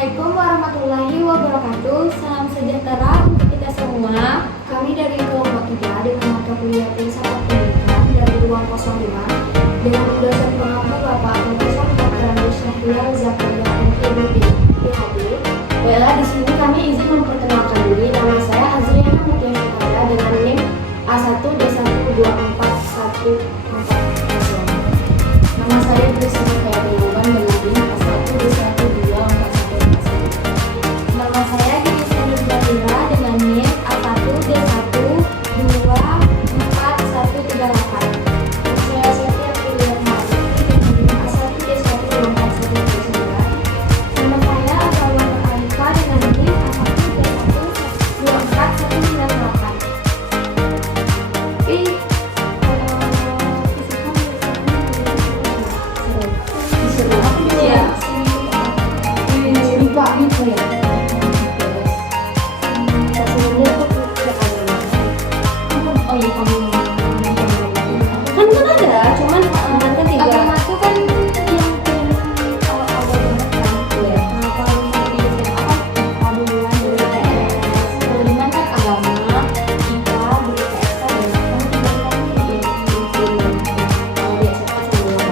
Assalamualaikum warahmatullahi wabarakatuh. Salam sejahtera untuk kita semua. Kami dari kelompok 3 dengan mata kuliah Filsafat Pendidikan dari ruang 05 dengan dosen pengajar Bapak Profesor Dr. Syahrial Zakaria MPD PhD. Baiklah, di sini kami izin memperkenalkan diri. Nama saya Azriana Mutia Syahrial dengan NIM A1D12414. Nama saya Trisna Khairulwan dengan NIM A1D12414. Nama saya Kinisya Nurjadira dengan NIM A1D1241138. Saya Setia Pilihan Marzuki dengan NIM A1D12419. Nama saya Agawar Alika dengan NIM A1D1241198. Tapi lupa gitu ya. Oh iya, kamu kan ada, cuman kan tiga. Agama itu kan yang awal banget kan. Iya. Kalau misalnya di SMA kan paduan BPS. Kalau di mana kan agama, IPA, BPS kan ya. Kamu tinggal lagi di kalau di SMA cuma dua.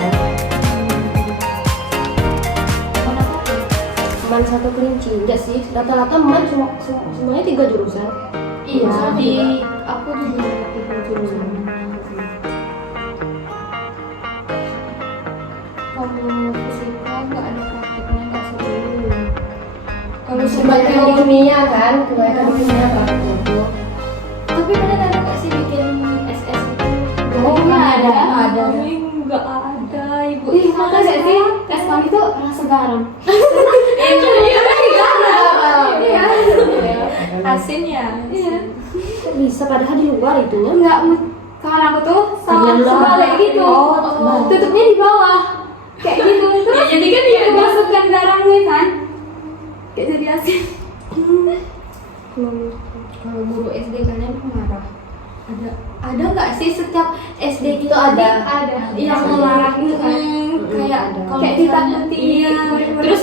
Man satu kerinci, enggak sih, rata-rata man semuanya 3 jurusan. Iya, di aku juga 3 jurusan. Kalau fisika nggak ada praktiknya, nggak seru. Kalau Kebanyakan di kimia kan, kebanyakan di kimia praktik. tapi benar ada nggak sih bikin SS itu? Oh, nggak ada. Nggak ada, ibu. Ih, maka nggak sih, tes pagi itu rasa garam. Iya. Asin ya. Iya. Kok bisa padahal di luar itunya? Enggak, kawan aku tuh sama kayak gitu. Tutupnya di bawah. Kayak gitu itu. Ya, jadi kan dia masukkan garamnya kan. Kayak jadi asin. Kalau guru SD kalian marah? Ada nggak sih setiap SD Itu ada. yang Ada. melarang gitu kan? Kayak Ada. kalau Kayak misalnya- ditakutin. iya, terus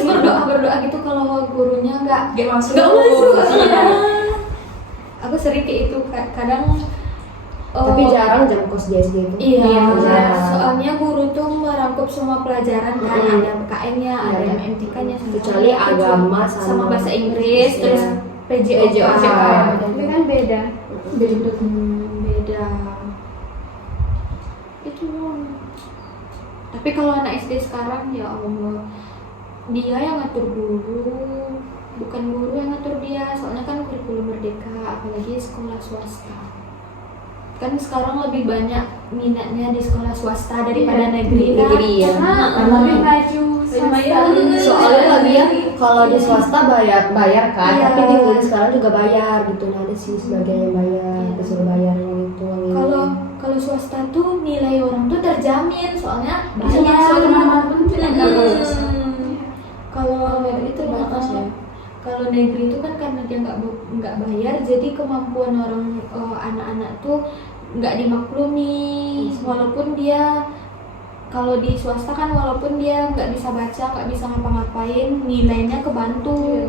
berdoa gitu kalau gurunya nggak masuk. Iya. Aku sering kayak itu kadang. Tapi jarang jam kos di SD itu. Iya, jarang. soalnya guru tuh merangkup semua pelajaran kan, ada PKN-nya, ada Iya. MTK-nya, Kecuali agama sama bahasa Inggris, Iya. terus PJOK. Tapi kan beda. Beda. Itu. Tapi kalau anak SD sekarang ya Allah, dia yang ngatur guru, bukan guru yang ngatur dia. Soalnya kan kurikulum merdeka, apalagi sekolah swasta. Kan sekarang lebih banyak minatnya di sekolah swasta daripada negeri. Negeri, ya. Karena Lebih maju. Soalnya lagi ya, kalau di swasta bayar kan, Iya. tapi di negeri sekarang juga bayar gitu. Nah, ada sih sebagian yang bayar, disuruh bayar yang itu. yang ini. Kalau swasta tuh nilai orang tuh terjamin, soalnya Bisa masuk kemana-mana pun tidak Hmm. bagus. Kalau itu batas ya. Kalau negeri itu kan karena dia nggak bayar, jadi kemampuan orang anak-anak tuh nggak dimaklumi. Walaupun dia kalau di swasta kan walaupun dia nggak bisa baca, nggak bisa ngapa-ngapain, nilainya kebantu.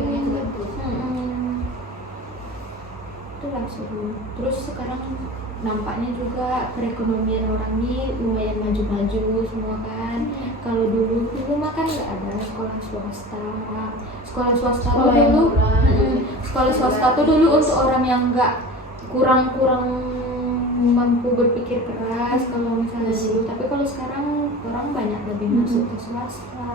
Itu langsung. Terus sekarang nampaknya juga perekonomian orang ini lumayan maju-maju semua kan. Kalau dulu mah kan nggak ada sekolah swasta. Sekolah swasta tuh dulu, sekolah swasta tuh dulu untuk orang yang nggak kurang mampu berpikir keras kalau misalnya dulu. Tapi kalau sekarang orang banyak lebih masuk ke swasta.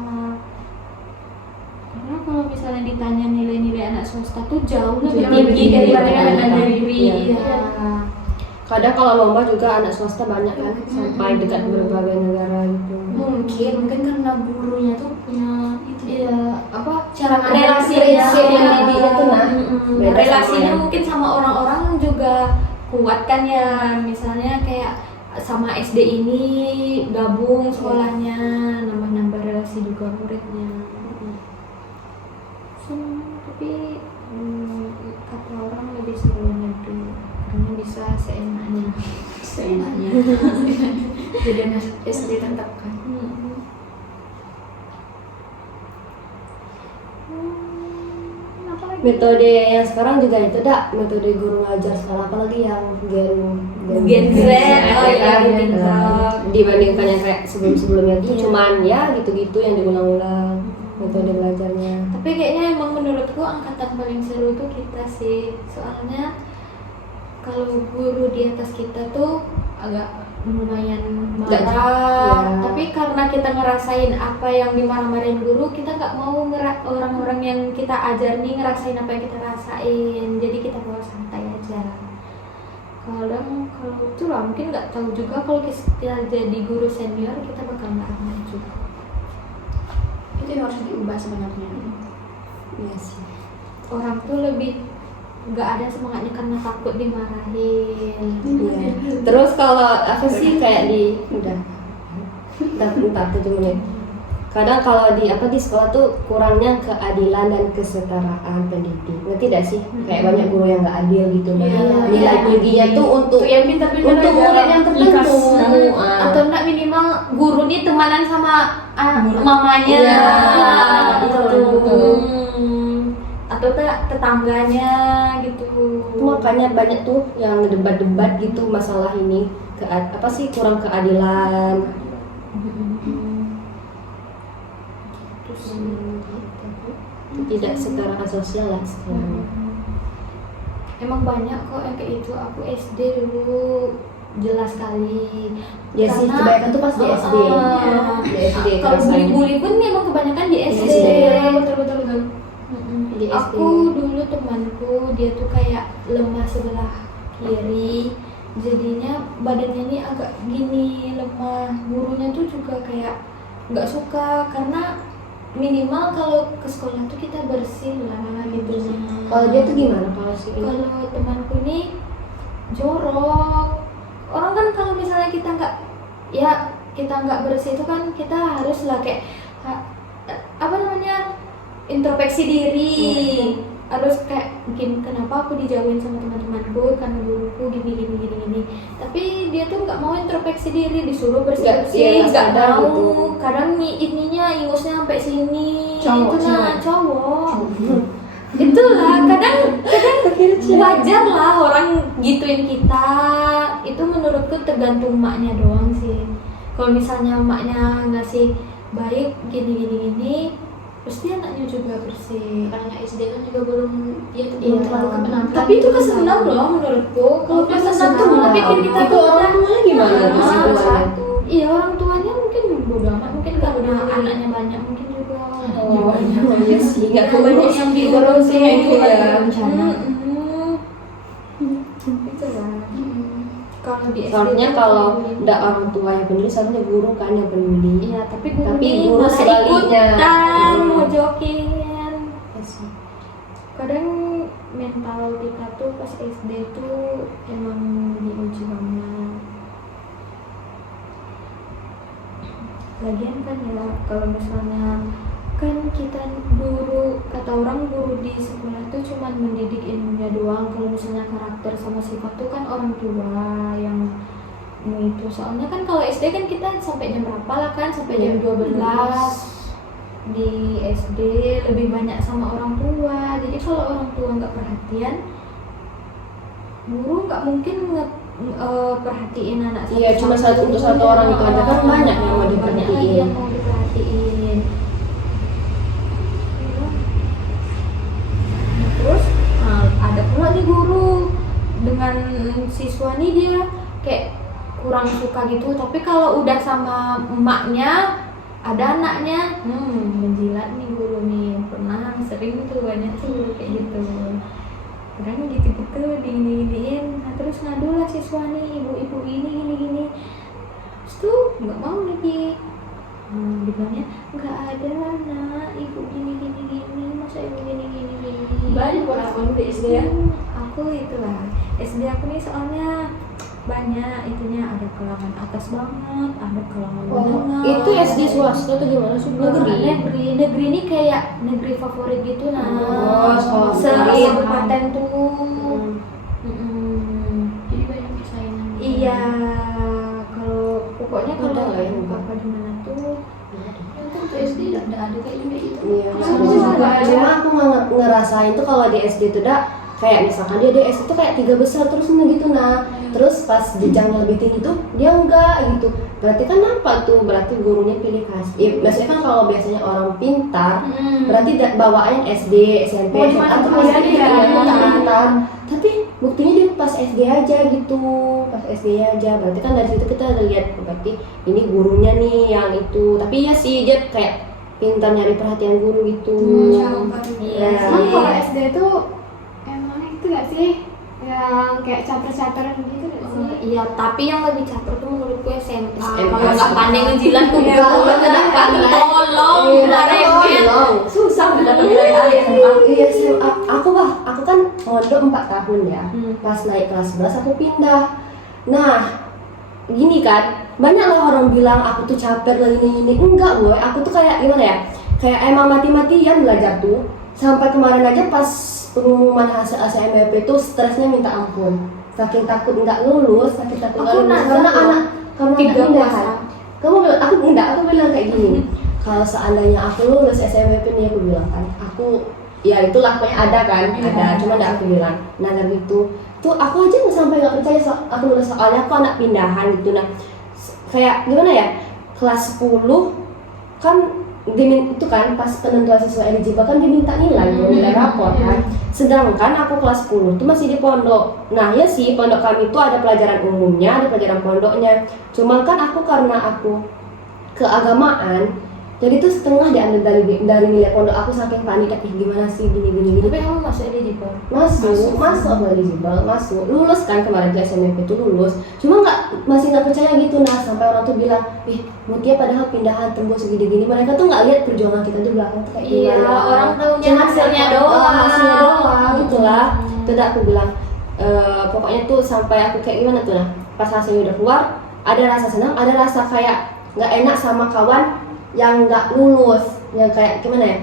Karena kalau misalnya ditanya nilai-nilai anak swasta tuh jauh lebih tinggi daripada anak negeri. Iya. Kadang kalau lomba juga anak swasta banyak kan, sampai dekat berbagai negara gitu. Mungkin karena gurunya tuh punya itu cara relasinya yang di itu nah. Beda relasinya sama mungkin sama orang-orang juga kuat kan ya, misalnya kayak sama SD ini gabung sekolahnya, nambah-nambah relasi juga muridnya. Tapi kata orang lebih seru negeri karena bisa seenaknya. Jadi anak SD tetap kan. metode yang sekarang juga itu metode guru ngajar sekarang, apalagi yang Gen Z, oh iya, kan? di TikTok. Dibandingkan yang kayak sebelumnya itu Iya. cuman ya gitu-gitu yang diulang-ulang metode belajarnya. Tapi kayaknya emang menurutku angkatan paling seru tuh kita sih, soalnya kalau guru di atas kita tuh agak lumayan Nggak marah, ya. tapi karena kita ngerasain apa yang dimarah-marahin guru, kita nggak mau orang-orang yang kita ajar nih ngerasain apa yang kita rasain, jadi kita bawa santai aja. Kalau itu lah mungkin nggak tahu juga kalau kita jadi guru senior kita bakal nggak maju. Itu yang harus diubah sebenarnya. Iya sih. Orang tuh lebih nggak ada semangatnya karena takut dimarahin. Iya. Terus kalau apa sih kayak di udah 7 menit. Kadang kalau di sekolah tuh kurangnya keadilan dan kesetaraan pendidik. Ngerti tidak sih? Kayak banyak guru yang nggak adil gitu. Iya. Nilai tingginya tuh untuk yang pintar-pintar untuk aja. murid yang tertentu. Dikasih. Atau enggak minimal guru nih temanan sama mamanya. Iya, gitu. betul. Atau enggak tetangganya gitu. Makanya banyak tuh yang debat-debat gitu masalah ini kurang keadilan. Tidak setara sosial lah sekarang. Emang banyak kok yang kayak itu. Aku SD dulu jelas sekali. Ya sih, kebanyakan tuh pas di SD. Di SD Kalau rasanya. bully pun memang kebanyakan di SD. SD. Betul. Di SD. Aku dulu temanku dia tuh kayak lemah sebelah kiri, jadinya badannya ini agak gini lemah. Gurunya tuh juga kayak nggak suka karena minimal kalau ke sekolah tuh kita bersih lah gitu. Kalau dia tuh gimana kalau sih? Kalau temanku ini jorok. Orang kan kalau misalnya kita nggak bersih itu kan kita harus lah kayak introspeksi diri. Harus kayak mungkin kenapa aku dijauhin sama teman-temanku karena guruku gini. Tapi dia tuh nggak mau introspeksi diri, disuruh bersih-bersih, Nggak nggak sadar mau. gitu. Kadang ingusnya sampai sini. Cowok, Cowok. Itulah kadang wajar lah orang gituin kita. Itu menurutku tergantung maknya doang sih. Kalau misalnya maknya ngasih baik gini, pasti anaknya juga bersih. Karena SD kan juga belum Iya. terlalu kebenaran. Tapi itu kesenang loh menurutku. Kalau Itu kesenang tuh kesenang. malah bikin kita Itu orang tuanya gimana Ah, di situ? satu. Iya, orang tuanya mungkin bodo amat, mungkin karena anaknya banyak mungkin juga. Oh, iya sih, nggak Banyak keurus yang diurus diurusin itu ya. Itu lah. Kalau di SD Seharusnya tuh kalau peduli. nggak orang tua yang peduli, seharusnya guru kan yang peduli. Iya, tapi guru, Tapi nih guru malah sebaliknya. ikutan Hmm. mau jokin. Iya sih. Kadang mental kita tuh pas SD tuh emang diuji banget. Lagian kan ya kalau misalnya kan kita kata orang guru di sekolah tuh cuma mendidik ilmunya doang. Kalau misalnya karakter sama sifat tuh kan orang tua yang itu. Soalnya kan kalau SD kan kita sampai jam berapa lah kan, sampai jam 12. Di SD lebih banyak sama orang tua. Jadi kalau orang tua nggak perhatian, guru nggak mungkin perhatiin anak Iya, cuma untuk satu orang itu aja kan banyak yang mau Banyak diperhatiin. lagi yang mau diperhatiin. Nah, terus ada pula nih guru dengan siswa nih dia kayak kurang suka gitu, tapi kalau udah sama emaknya ada anaknya menjilat nih guru nih. Pernah sering tuh banyak tuh kayak gitu. Kadang gitu-gitu digini-giniin. Nah terus ngadu lah siswa nih, ibu-ibu ini gini. Terus tuh nggak mau lagi. Bilangnya nggak ada nak, ibu gini, masa ibu gini. Banyak orang di SD ya. Aku itulah SD aku nih soalnya banyak itunya, ada kalangan atas banget, ada kalangan menengah. Itu SD swasta tuh gimana sih? Negeri ini kayak negeri favorit gitu nah. Oh, sekolah se-kabupaten tuh. Jadi banyak persaingan. Iya, kalau pokoknya kalau Ada nggak yang apa di mana tuh waktu SD nggak ada kayak gitu. Iya, Aku cuma juga ada. cuma aku ngerasain tuh kalau di SD tuh kayak misalkan dia di SD tuh kayak 3 besar terus gitu terus pas jenjang lebih tinggi tuh dia enggak gitu, berarti kan apa tuh, berarti gurunya pilih kasih maksudnya kan kalau biasanya orang pintar berarti bawaannya SD, SMP, Oh, SMA tuh cuma pasti ya. pintar, tapi buktinya dia pas SD aja gitu, pas SD aja, berarti kan dari situ kita udah lihat berarti ini gurunya nih yang itu, tapi ya sih dia kayak pintar nyari perhatian guru gitu. Iya. Emang kalau SD tuh emang itu gak sih yang kayak caper-caperan gitu gak sih? Iya, tapi yang lebih caper tuh menurutku SMA. SMA. Kalau nggak pandai ngejilat tuh Iya, bukan tidak pandai. Tolong, remet. Susah udah dari SMA. Iya SMA. Aku kan mondok 4 tahun ya. Pas naik kelas 11 aku pindah. Nah, gini kan, banyak lah orang bilang aku tuh capek lagi ini. Enggak boy, aku tuh kayak gimana ya? Kayak emang mati-matian belajar tuh. Sampai kemarin aja pas pengumuman hasil SNMP tuh stresnya minta ampun. Saking takut nggak lulus, saking takut nggak Aku lulus nazar karena loh. anak Tiga pindahan. puasa. Kamu bilang, aku bilang kayak gini. Kalau seandainya aku lulus SNMP nih, aku bilang kan, aku ya itulah pokoknya ada kan, ada, cuma nggak aku bilang. Nah dari itu tuh aku aja nggak sampai nggak percaya aku lulus, soalnya aku anak pindahan gitu. Nah kayak gimana ya, kelas 10 kan itu kan pas penentuan siswa eligible kan diminta nilai nilai rapor kan, sedangkan aku kelas 10 tuh masih di pondok. Nah ya sih, pondok kami tuh ada pelajaran umumnya, ada pelajaran pondoknya, cuman kan aku karena aku keagamaan jadi tuh setengah diambil dari nilai pondok aku, saking panik gimana sih gini. Tapi kamu masuk eligible. masuk aku eligible, masuk, lulus kan kemarin di SNMP itu lulus, cuma masih nggak percaya gitu. Nah sampai orang tuh bilang, Mutia padahal pindahan tembus segini-gini, mereka tuh nggak lihat perjuangan kita di belakang tuh kayak Iya, gimana. orang tahunya Cuma hasilnya siapa- doang. hasilnya doang gitulah. Itu udah aku bilang, pokoknya tuh sampai aku kayak gimana tuh, nah pas hasilnya udah keluar ada rasa senang, ada rasa kayak nggak enak sama kawan yang nggak lulus, yang kayak gimana ya,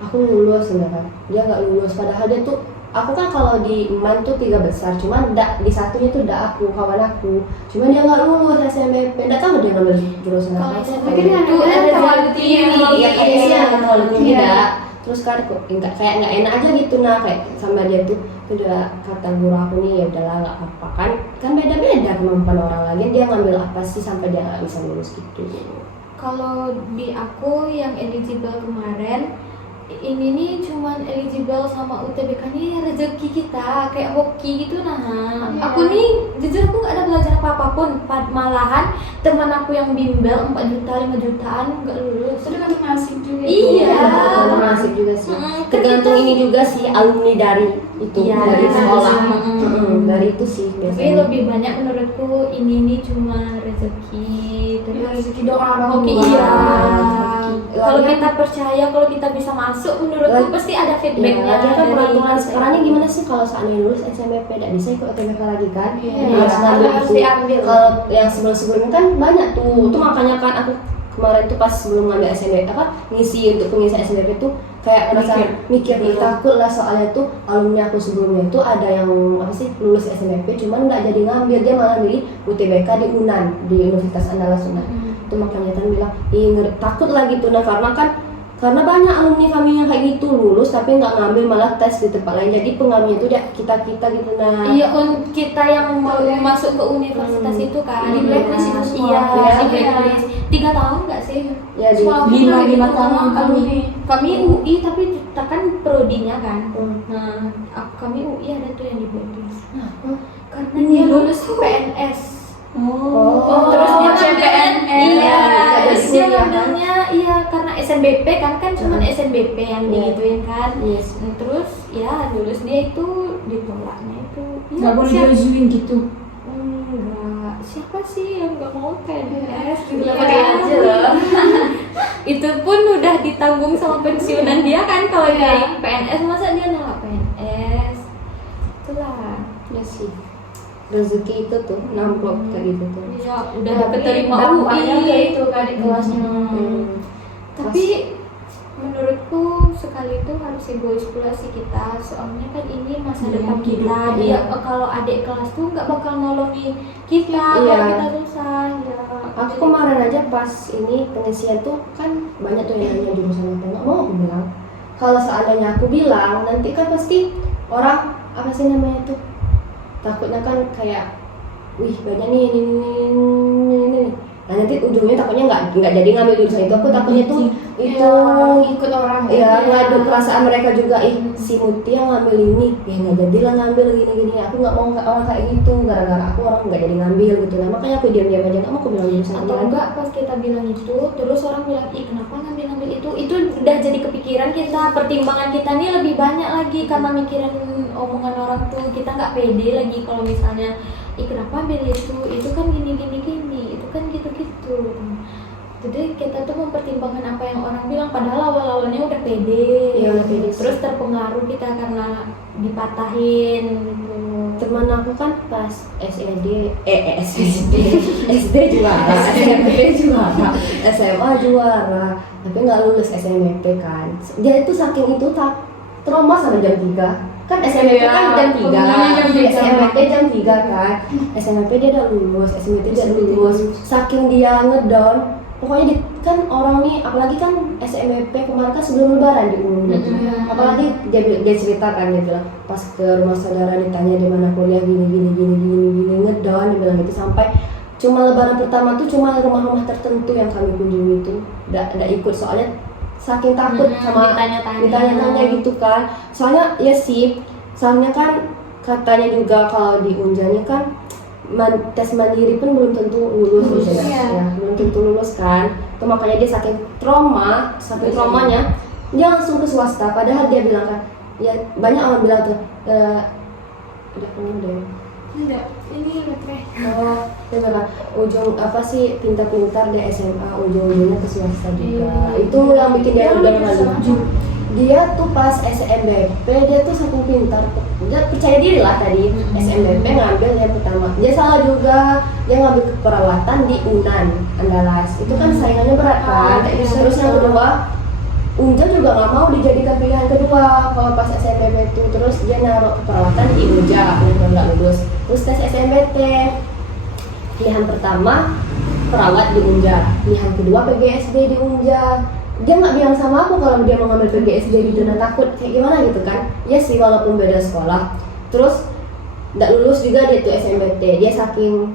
aku lulus sebenarnya, dia nggak lulus, padahal dia tuh, aku kan kalau di EMAN tuh 3 besar, cuman di satunya tuh aku, kawan aku, cuman dia nggak lulus SNMP, nggak tahu dia ngambil jurusan Kalau apa. SMP Mungkin itu ada ada terlalu rezeki. tinggi. Iya kayaknya sih yang terlalu tinggi Iya. dah. Terus kan kok kayak nggak enak aja gitu, nah kayak sama dia tuh udah kata guru aku nih, ya udahlah nggak apa-apa kan beda-beda kemampuan orang lain, dia ngambil apa sih sampai dia nggak bisa lulus gitu. Kalau di aku yang eligible kemarin, ini nih cuman eligible sama UTBK nih rezeki kita, kayak hoki gitu. Nah, aku nih jujur aku nggak ada belajar apa-apapun, malahan teman aku yang bimbel 4 juta 5 jutaan nggak lulus. Itu kan nasib juga. Iya. Tergantung nasib juga sih. Tergantung ini juga sih, alumni dari itu, Iya, dari sekolah. Dari itu sih Tapi biasanya. lebih banyak menurutku ini nih cuma rezeki, terus Rezeki doa orang hoki. tua. Iya. Hoki. Kalau Lagian- kita percaya, kalau kita bisa masuk, menurutku pasti ada feedbacknya. Iya, kan dari peraturan kita. sekarang ini gimana sih, kalau seandainya lulus SNMP tidak bisa ikut UTBK lagi kan? Iya, Harus ngambil harus itu. diambil. Kalau yang sebelumnya kan banyak tuh, itu makanya kan aku kemarin tuh pas sebelum ngambil SNMP ngisi untuk pengisi SNMP tuh kayak merasa mikir nih, takut lah, soalnya tuh alumni aku sebelumnya itu ada yang lulus SNMP cuman nggak jadi ngambil, dia malah milih UTBK di UNAN, di Universitas Andalas UNAN. Itu makanya kan bilang takut lah gitu. Nah karena banyak alumni kami yang kayak gitu lulus tapi nggak ngambil, malah tes di tempat lain, jadi pengaruhnya itu ya kita gitu. Nah Iya, kita yang mau masuk ke universitas itu kan Di blacklist itu semua. Iya, Iya. di blacklist. 3 tahun nggak sih? ya di Sekolah aku Lima gitu, tahun alumni. Kami UI tapi kita kan prodinya kan. Hmm. Nah, kami UI ada tuh yang di blacklist. Karena Ini dia loh. lulus PNS. Oh, Terus dia CPNS. ngambilnya, iya, Jadi terus dia kuliah, kan? ngambilnya, iya karena SNBP kan cuma SNBP yang Iya. digituin kan. Yes. Terus ya lulus dia itu ditolaknya itu. Ya, Nggak boleh siapa- diajuin gitu. Enggak, siapa sih yang nggak mau PNS? Iya. Pakai aja loh. Itu pun udah ditanggung sama pensiunan dia kan, kalau dia PNS masa dia nolak PNS? Itulah. Ya sih, rezeki itu tuh namplok kayak gitu tuh. Ya udah Tapi keterima Dampaknya UI. kayak itu kan di kelasnya. Tapi menurutku sekali itu harus egois pula sih kita, soalnya kan ini masa Iya, depan kita. hidup. Dia kalau adik kelas tuh nggak bakal nolongin kita Iya. kalau kita susah. Ya. Aku kemarin aja pas ini pengisian tuh kan banyak tuh yang nanya jurusan apa, nggak mau aku bilang. Kalau seandainya aku bilang, nanti kan pasti orang apa sih namanya tuh, takutnya kan kayak, wih banyak nih ini. Nah nanti ujungnya takutnya nggak jadi ngambil jurusan itu. Aku takutnya tuh itu ikut orang ya ngadu perasaan mereka juga, si Muti yang ngambil ini ya nggak jadilah ngambil gini. Aku nggak mau orang kayak gitu, gara-gara aku orang nggak jadi ngambil gitu. Nah makanya aku diam-diam aja, nggak mau aku bilang jurusan atau lain. enggak pas kita bilang itu terus orang bilang ih kenapa ngambil itu udah jadi kepikiran kita, pertimbangan kita nih lebih banyak lagi karena mikirin omongan orang tuh. Kita nggak pede lagi kalau misalnya ih kenapa ambil itu kan gini itu kan gitu. Jadi kita tuh mempertimbangkan apa yang orang bilang, padahal awal-awalnya udah pede. Iya, udah pede. Terus terpengaruh kita karena dipatahin gitu. Teman aku kan pas SD juara, SMP juara, SMA juara, tapi nggak lulus SNMP kan. Dia itu saking itu trauma sama jam 3. Kan SNMP kan jam 3, SNMP jam 3 kan. SNMP dia udah lulus, SNMP dia lulus. Saking dia ngedown, pokoknya kan orang nih, apalagi kan SNMP kemarin kan sebelum lebaran diumumin. Apalagi dia cerita kan, dia bilang pas ke rumah saudara ditanya di mana kuliah gini ngedown, dia bilang gitu. Sampai cuma lebaran pertama tuh cuma rumah-rumah tertentu yang kami kunjungi itu nggak ikut, soalnya saking takut sama ditanya-tanya gitu kan. Soalnya ya sih, soalnya kan katanya juga kalau di Unjanya kan tes mandiri pun belum tentu lulus gitu ya, belum tentu lulus kan. Itu makanya dia saking traumanya dia langsung ke swasta. Padahal dia bilang kan, ya banyak orang bilang tuh udah penuh deh. Enggak, ini letreh. Oh, dia bilang ujung apa sih pintar-pintar di SMA ujung-ujungnya ke swasta juga. Itu yang bikin dia udah maju. Dia tuh pas SNMP dia tuh saking pintar, dia percaya diri lah tadi. SNMP ngambil yang pertama, dia salah juga, dia ngambil keperawatan di UNAN Andalas. Itu kan saingannya berat kan. Terus yang kedua, Unja juga nggak mau dijadikan pilihan kedua kalau pas SNMP itu. Terus dia naruh keperawatan di Unja, nggak lulus. Terus tes SNMPT, pilihan pertama perawat di Unja, pilihan kedua PGSD di Unja. Dia nggak bilang sama aku kalau dia mau ngambil PGSD gitu, nah takut kayak gimana gitu kan. Ya sih walaupun beda sekolah. Terus nggak lulus juga dia tuh SNMPT. Dia saking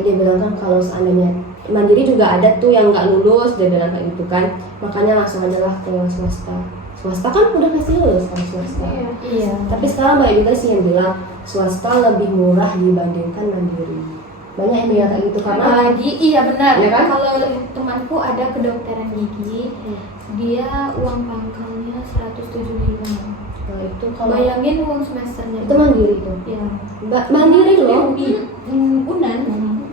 dia bilang kan kalau seandainya mandiri juga ada tuh yang nggak lulus, dia bilang kayak gitu kan. Makanya langsung aja lah ke swasta kan udah pasti lulus kan swasta. Iya. Tapi sekarang banyak juga sih yang bilang swasta lebih murah dibandingkan mandiri. Banyak yang bilang kayak gitu karena Apalagi iya benar ya kan? Kalau temanku ada kedokteran gigi, dia uang pangkalnya 175. Nah, itu kalau Bayangin uang semesternya itu mandiri tuh. ya. Mandiri loh. Unan.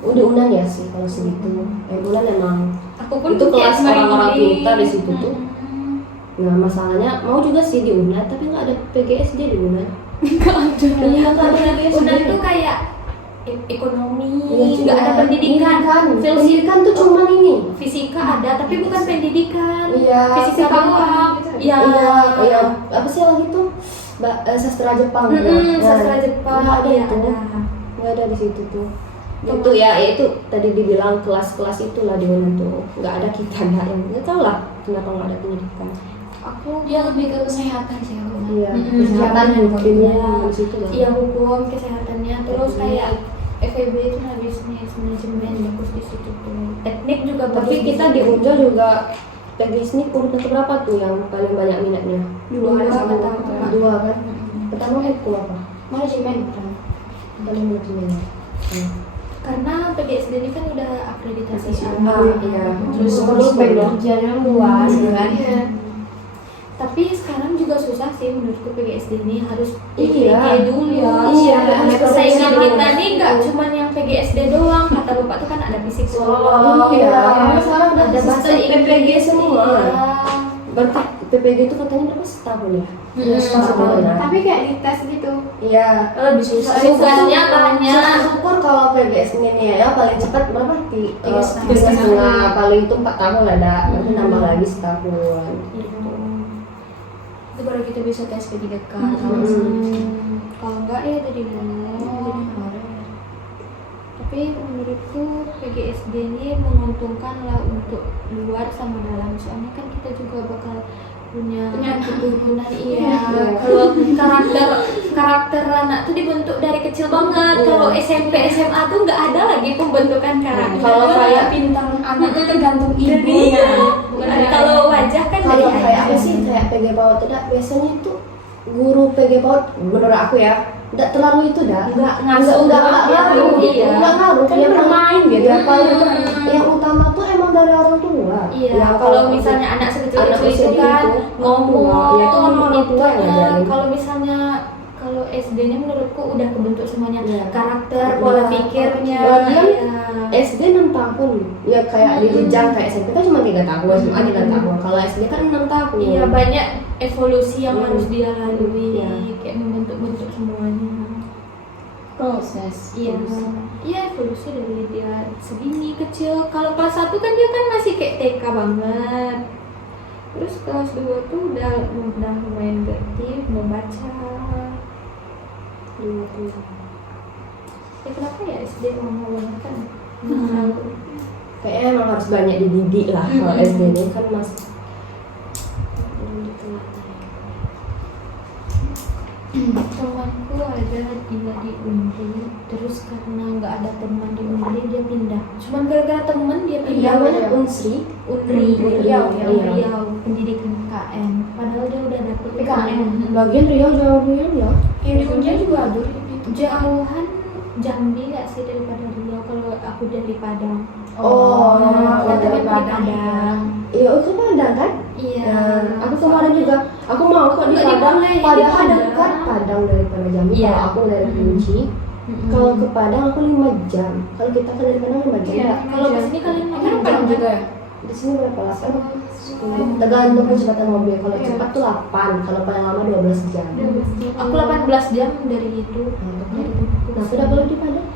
Udah Unan ya sih kalau segitu. Unan emang Aku pun itu kelas kayak orang-orang mandiri. pintar di situ tuh. Nah masalahnya mau juga sih di Unan tapi nggak ada PGSD di Unan. Nggak ada. Iya nggak ada PGSD. Unan tuh kayak ekonomi, Iya, nggak ada pendidikan. Pendidikan tuh cuma ini. Fisika ada tapi bukan pendidikan. Iya. Fisika doang. Iya. Iya. Apa sih lagi tuh? Sastra Jepang. Sastra Jepang. Nggak ada Iya, itu. ada. Nggak ada di situ tuh. Itu ya itu tadi dibilang kelas-kelas itulah di Unan tuh nggak ada kita nggak tahu lah kenapa nggak ada pendidikan. Aku Dia lebih ke kesehatan sih aku. Iya. Kesehatan Kesehatan hukumnya Iya. di situ lah. Iya hukum kesehatannya terus kayak FEB itu ada bisnis manajemen bagus di situ tuh. Teknik juga Tapi bagus kita di Unja juga teknik urutan keberapa tuh yang paling banyak minatnya? Dua kan? kan. Pertama hukum apa? Manajemen. Paling manajemen. Karena PGSD ini kan udah akreditasi Iya. Terus kerjanya luas kan. Iya. Tapi sekarang juga susah sih menurutku PGSD ini harus Iya. PG dulu. Iya, harus harus persaingan PG. kita nih nggak cuma yang PGSD doang. Kata bapak tuh kan ada fisik solo. Iya. Karena sekarang udah ada bahasa Sistem PPG semua. Iya. Berarti PPG itu katanya berapa setahun ya? Setahun. Tapi kayak dites gitu. Iya. Lebih susah. Tugasnya banyak. Syukur kalau PBS ini ya paling cepat berapa? 3,5 3,5. paling itu 4 tahun ada. Nanti nambah lagi setahun. Itu baru kita bisa tes P3K. Kalau enggak ya jadi honorer. Tapi menurutku PGSD ini menguntungkan lah untuk luar sama dalam, soalnya kan kita juga bakal punya keturunan. Iya, kalau karakter anak tuh dibentuk dari kecil banget. Kalau SMP SMA tuh nggak ada lagi pembentukan karakter. Kalau kayak pintar anak itu tergantung ibunya. Kalau wajah kan kalau dari kayak ayah. apa sih kayak PG PAUD tidak biasanya itu guru PG PAUD menurut aku ya tidak terlalu itu dah Nggak ngasuh nggak banget ya. ngaruh Iya. nggak ngaruh Kan yang bermain gitu. yang paling yang utama tuh emang dari orang tua. Iya, Ya, kalau misalnya anak anak sekecil-kecil usia itu kan itu, ngomong, ya itu kan orang tua yang ngajarin. Kalau misalnya kalau SD-nya menurutku udah kebentuk semuanya, Iya. karakter, pola pikirnya. Lagian, Iya. SD 6 tahun ya kayak di jenjang kayak SMP kan cuma 3 tahun SMA 3 tahun kalau SD kan 6 tahun. Iya, banyak evolusi yang harus dia lalui, Iya. kayak membentuk-bentuk semuanya. Proses. Iya, iya evolusi dari dia segini kecil. Kalau kelas 1 kan dia kan masih kayak TK banget. Terus kelas 2 tuh udah lumayan ngerti membaca. Kenapa ya SD mau banget kan? Kayaknya emang harus banyak dididik lah kalau SD ini kan masih Temanku ada tinggal di Unri, terus karena nggak ada teman di Unri dia pindah. Cuman gara-gara temen dia pindah. namanya Unsri. Unri, Riau, Riau, pendidikan KM. Padahal dia udah dapet PKM. Bagian Riau jauh ya. Yang di Unja juga ada. Jauhan Jambi nggak sih daripada Riau kalau aku dari Padang. Oh, Aku dari dari Padang. Iya, itu Padang kan? Iya. Nah, aku kemarin juga, aku mau kok di Nggak Padang, dibolehin di padahal Padang. dekat Padang daripada Jambi. Iya. Kalau aku dari Kerinci, kalau ke Padang aku 5 jam. Kalau kita kan dari Padang 5 jam. Iya. Nggak? Kalau ke sini kalian Kan makan Padang juga ya. Di sini berapa lah? 10. Tergantung kecepatan mobil. Kalau Iya. cepat tuh 8, kalau paling lama 12 jam. Aku 18 jam dari itu. Dari tempatku. Nah, sudah belum di Padang?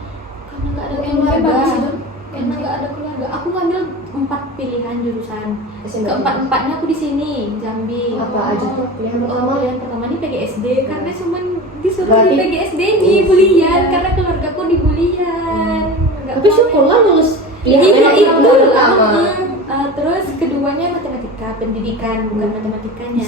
Karena nggak ada Yang keluarga. bagus itu. Karena nggak ada keluarga. Aku ngambil 4 pilihan jurusan. SMA. Keempat-empatnya aku di sini, Jambi. Apa aja tuh pilihan Oh, pertama? yang pertama ini PGSD karena cuman disuruh Berarti- di PGSD di Bulian karena keluargaku di Bulian. Nggak Tapi mau syukurlah main. lulus Iya pilihan itu yang pertama. terus keduanya matematika, pendidikan bukan matematikanya.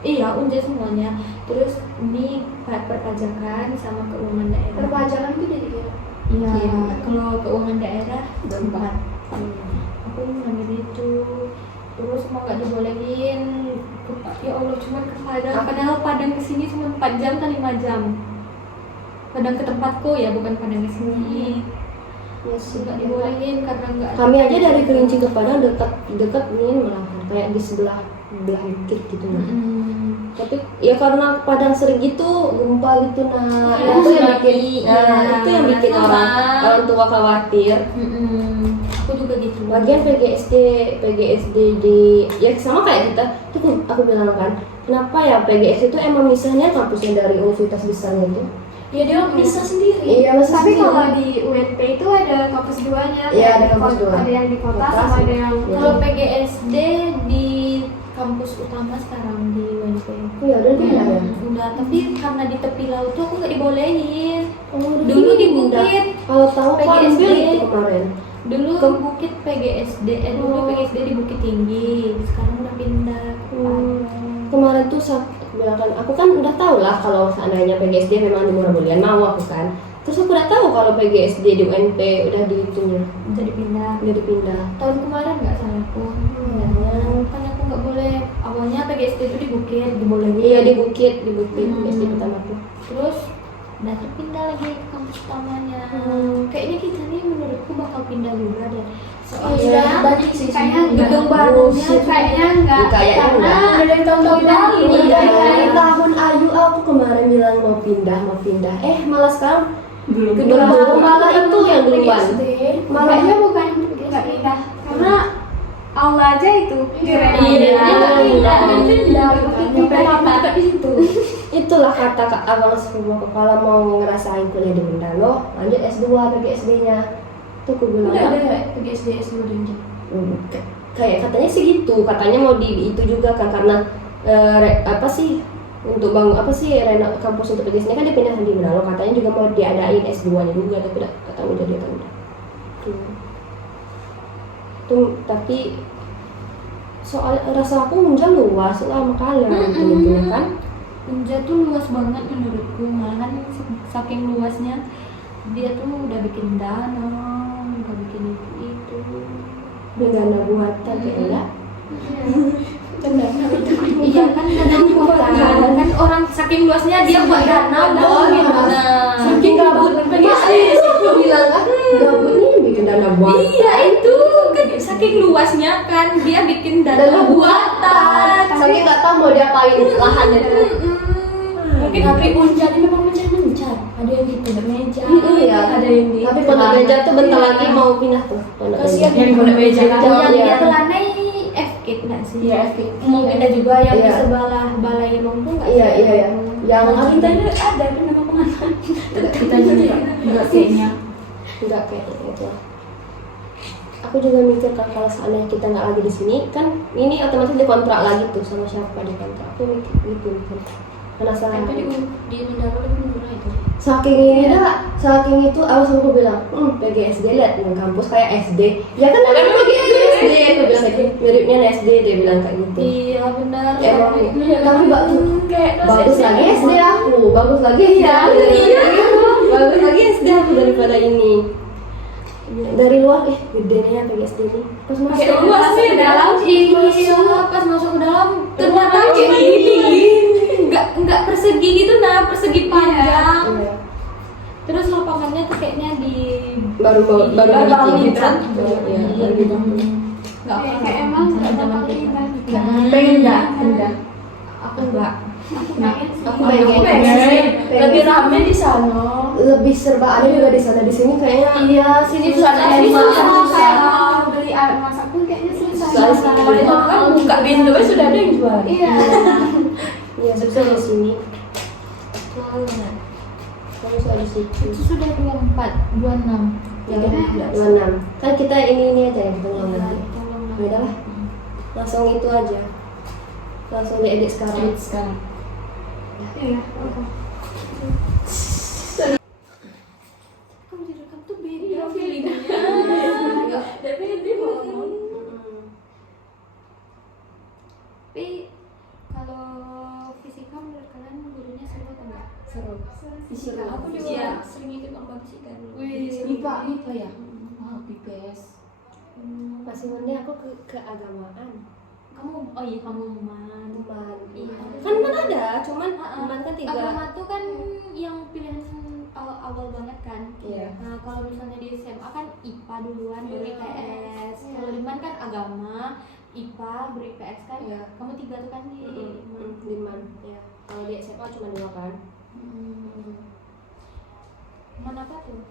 Iya, Unja semuanya. Terus ini perpajakan sama keuangan daerah. Perpajakan itu dari kira. Iya, Iya. kalau keuangan daerah Gampang. aku ngambil itu. Terus mau nggak dibolehin ya Allah cuma ke Padang. Padahal Padang ke sini cuma 4 jam atau 5 jam. Padang ke tempatku ya, bukan Padang ke sini. Ya sih. Nggak dibolehin karena nggak. Kami aja dari Kerinci ke Padang dekat ini malah kayak di sebelah bukit gitu. Mm-mm. Tapi ya karena Padang sering gitu gempa gitu nah Iya, itu yang bikin iya. itu yang bikin Sama. orang tua khawatir. Mm-mm. Aku juga gitu. Lagian PGSD di ya sama kayak kita tuh aku bilang kan kenapa ya PGSD itu emang misalnya kampusnya dari universitas besarnya itu. Ya dia bisa sendiri. Iya masa Tapi sih? kalau di UNP itu ada kampus duanya. Iya, ada Di kampus kota- dua. Ada yang di kota Kota sama sih. ada yang Iya. Kalau PGSD di kampus utama sekarang di UNP. Oh ya udah pindah ya. Udah, tapi karena di tepi laut tuh aku nggak dibolehin. Oh, udah Dulu di pindah. Bukit. Kalau tahu kok PGSD. ambil itu kemarin. Dulu ke Bukit PGSD, dulu PGSD di Bukit Tinggi. Sekarang udah pindah ke Padang. Kemarin tuh bilang kan aku kan udah tahu lah kalau seandainya PGSD memang di Murabulian mau aku kan. Terus aku udah tahu kalau PGSD di UNP udah di itunya, Jadi pindah. udah dipindah. Tahun kemarin nggak salahku. Kan aku nggak boleh. Awalnya PGSD itu di Bukit, dibolehin. Iya di Bukit PGSD Hmm. pertama tuh. Terus udah pindah lagi ke kampus utamanya. Kayaknya kita nih menurutku bakal pindah juga deh. Soalnya banyak sih kayaknya sebenarnya. gedung barunya kayaknya enggak. Kayaknya Karena enggak. udah dari tahun-tahun lalu. Iya, Udah dari tahun Ayu aku kemarin bilang mau pindah. Malah sekarang belum malah itu yang duluan. Malah Kayaknya bukan nggak pindah karena aula aja itu Iya. pindah. Pindah di situ. itulah kata Kak Abang sepupu kalau mau ngerasain kuliah di Bunda lo lanjut S2 PGSD-nya. Tuh aku bilang Udah ada kayak PGSD S2 di Unja. kayak katanya sih gitu, katanya mau di itu juga kan karena apa sih untuk bangun apa sih kampus untuk PGS ini kan dia pindah di Manado, katanya juga mau diadain S2-nya juga tapi nggak tahu jadi atau enggak. Tapi soal rasa aku Unja luas lama kalian gitu kan. Unja tuh luas banget menurutku, malahan saking luasnya dia tuh udah bikin danau, udah bikin itu. Dana buatan kayaknya. Iya kan danau buatan, kan orang saking luasnya dia buat danau loh gimana? Saking gabut itu bilang kan gabut nih bikin dana buatan. Iya itu kan saking luasnya kan dia bikin danau buatan. Saking nggak tahu mau diapain lahannya itu. Mungkin Tapi Unja ini memang mencar. Ada yang di Pondok Meja. Iya. Ada yang di. Tapi Pondok Meja tuh bentar lagi mau pindah tuh. Pondok Kasihan Meja. yang Pondok Meja kan. yang Iya. dia telanai FK nggak sih? Iya, FK. Mungkin ada juga yang di Iya. sebelah Balai Lumpuh nggak sih? Iya. Yang Kita ini ada kan nama kemana? Kita juga enggak kayaknya. enggak kayak gitu. Aku juga mikir kan kalau seandainya kita nggak lagi di sini kan ini otomatis dikontrak lagi tuh sama siapa dikontrak. Aku mikir gitu. Penasaran. Tapi di Mindaro lebih murah itu. Saking itu aku bilang PGSD lihat yang kampus kayak SD ya kan namanya PGSD aku bilang kayak gitu, miripnya SD dia bilang kayak gitu. Iya benar. Emang tapi Kayak bagus lagi SD aku bagus lagi bagus lagi SD aku daripada ini dari luar gedenya PGSD ini pas masuk Kayak luas sih ke dalam pas masuk ke dalam ternyata kayak gini nggak persegi gitu persegi panjang. Iya. Terus lapangannya tuh kayaknya baru dibikin kan iya gitu. nggak Kayak emang nggak bakal pindah. pengen enggak? Enggak. aku nggak Aku pengen Lebih rame di sana. lebih serba ada juga di sana di sini kayaknya iya sini Susah susah dari susah mana? Kayak beli alat masak pun kayaknya susah. Susah. Kalau itu kan buka pintu sudah ada yang jual. Iya. ya betul di sini kamu sudah di situ itu sudah 24 26 ya 26 kan kita ini aja yang kita ngomong nanti beda lah langsung itu aja langsung diedit sekarang Iya. kamu direkam tuh beda feelingnya Tapi dia mau ngomong. tapi kalau fisika menurut kalian gurunya seru atau enggak? seru Fisika aku juga Iya. sering ikut lomba fisika dulu. Wih. MIPA ya. Oh, BPS. masih mending aku ke keagamaan Kamu kamu man iya Iya. kan ada cuman man kan tiga agama tuh kan yang pilihan awal banget kan. Iya. Nah kalau misalnya di SMA kan IPA duluan baru Iya. IPS. Iya. Kalau di man kan agama, IPA, baru IPS kan. Iya. Kamu tiga tuh kan di man. di man ya kalau di SMA cuma 2 kan Man apa tuh?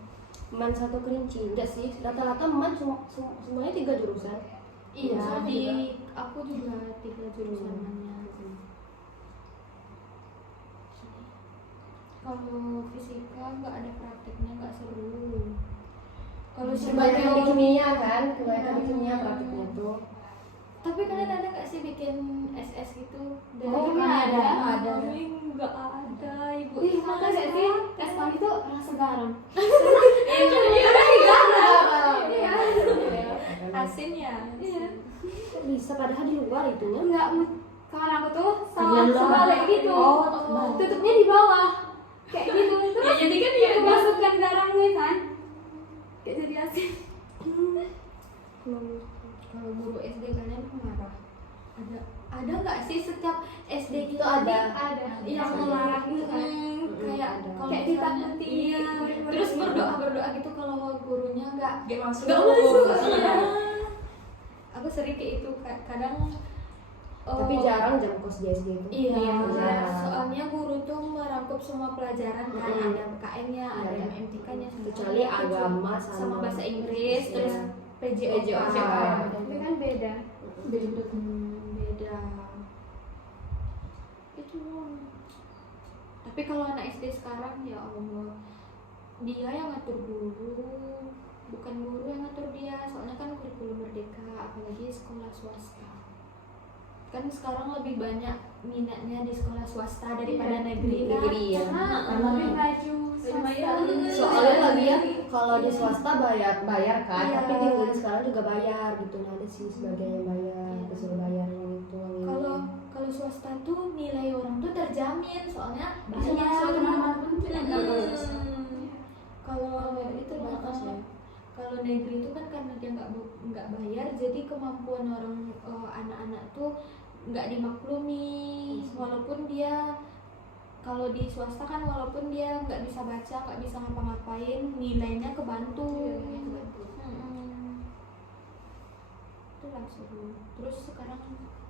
man satu kerinci enggak sih rata-rata man semuanya 3 jurusan Iya Sama di juga. aku juga 3 jurusan mannya. Kalau fisika nggak ada prakteknya nggak seru. Kalau kebanyakan di sebagai kimia kan kebanyakan di kimia praktiknya tuh tapi kalian ada nggak sih bikin SS gitu? Dari Oh, kami ada. ada. Kami nggak ada ibu. Ih, maka nggak sih tes kami itu rasa garam. Iya. Asin ya. Iya. kok bisa padahal di luar itunya Enggak, kawan aku tuh Ternyata. sebalik gitu. Oh. Tutupnya di bawah. Kayak gitu. Terus jadi kan dia masukkan garamnya kan. Kayak jadi asin. Kalau guru SD kalian marah? Ada nggak sih setiap SD Itu ada. Ada yang yang melarang gitu kan. kayak ada. kalau Kayak misalnya- ditakuti. iya, terus berdoa gitu kalau gurunya nggak masuk. iya. Aku sering kayak itu kadang tapi jarang jam kos di SD itu iya jarang. soalnya guru tuh merangkup semua pelajaran kan ada PKN-nya ada Ada. MTK-nya Kecuali agama sama sama bahasa Inggris Iya. terus PJOK. Tapi kan beda. beda itu. Tapi kalau anak SD sekarang ya Allah, dia yang ngatur guru, bukan guru yang ngatur dia. Soalnya kan kurikulum merdeka, apalagi sekolah swasta. Kan sekarang lebih banyak minatnya di sekolah swasta daripada negeri kan? Negeri ya. Karena lebih maju swasta. Soalnya lagi ya kalau di swasta bayar kan, Iya. tapi di negeri sekarang juga bayar gitu. Nah, ada sih sebagian yang bayar, disuruh bayar gitu. Kalau swasta tuh nilai orang tuh terjamin soalnya Bisa masuk kemana-mana pun tidak Hmm. terbatas. Kalau itu Terbatas ya. kalau negeri itu kan karena dia nggak bayar, jadi kemampuan orang anak-anak tuh nggak dimaklumi. Walaupun dia kalau di swasta kan walaupun dia nggak bisa baca, nggak bisa ngapa-ngapain, nilainya kebantu. Itulah seru. Terus sekarang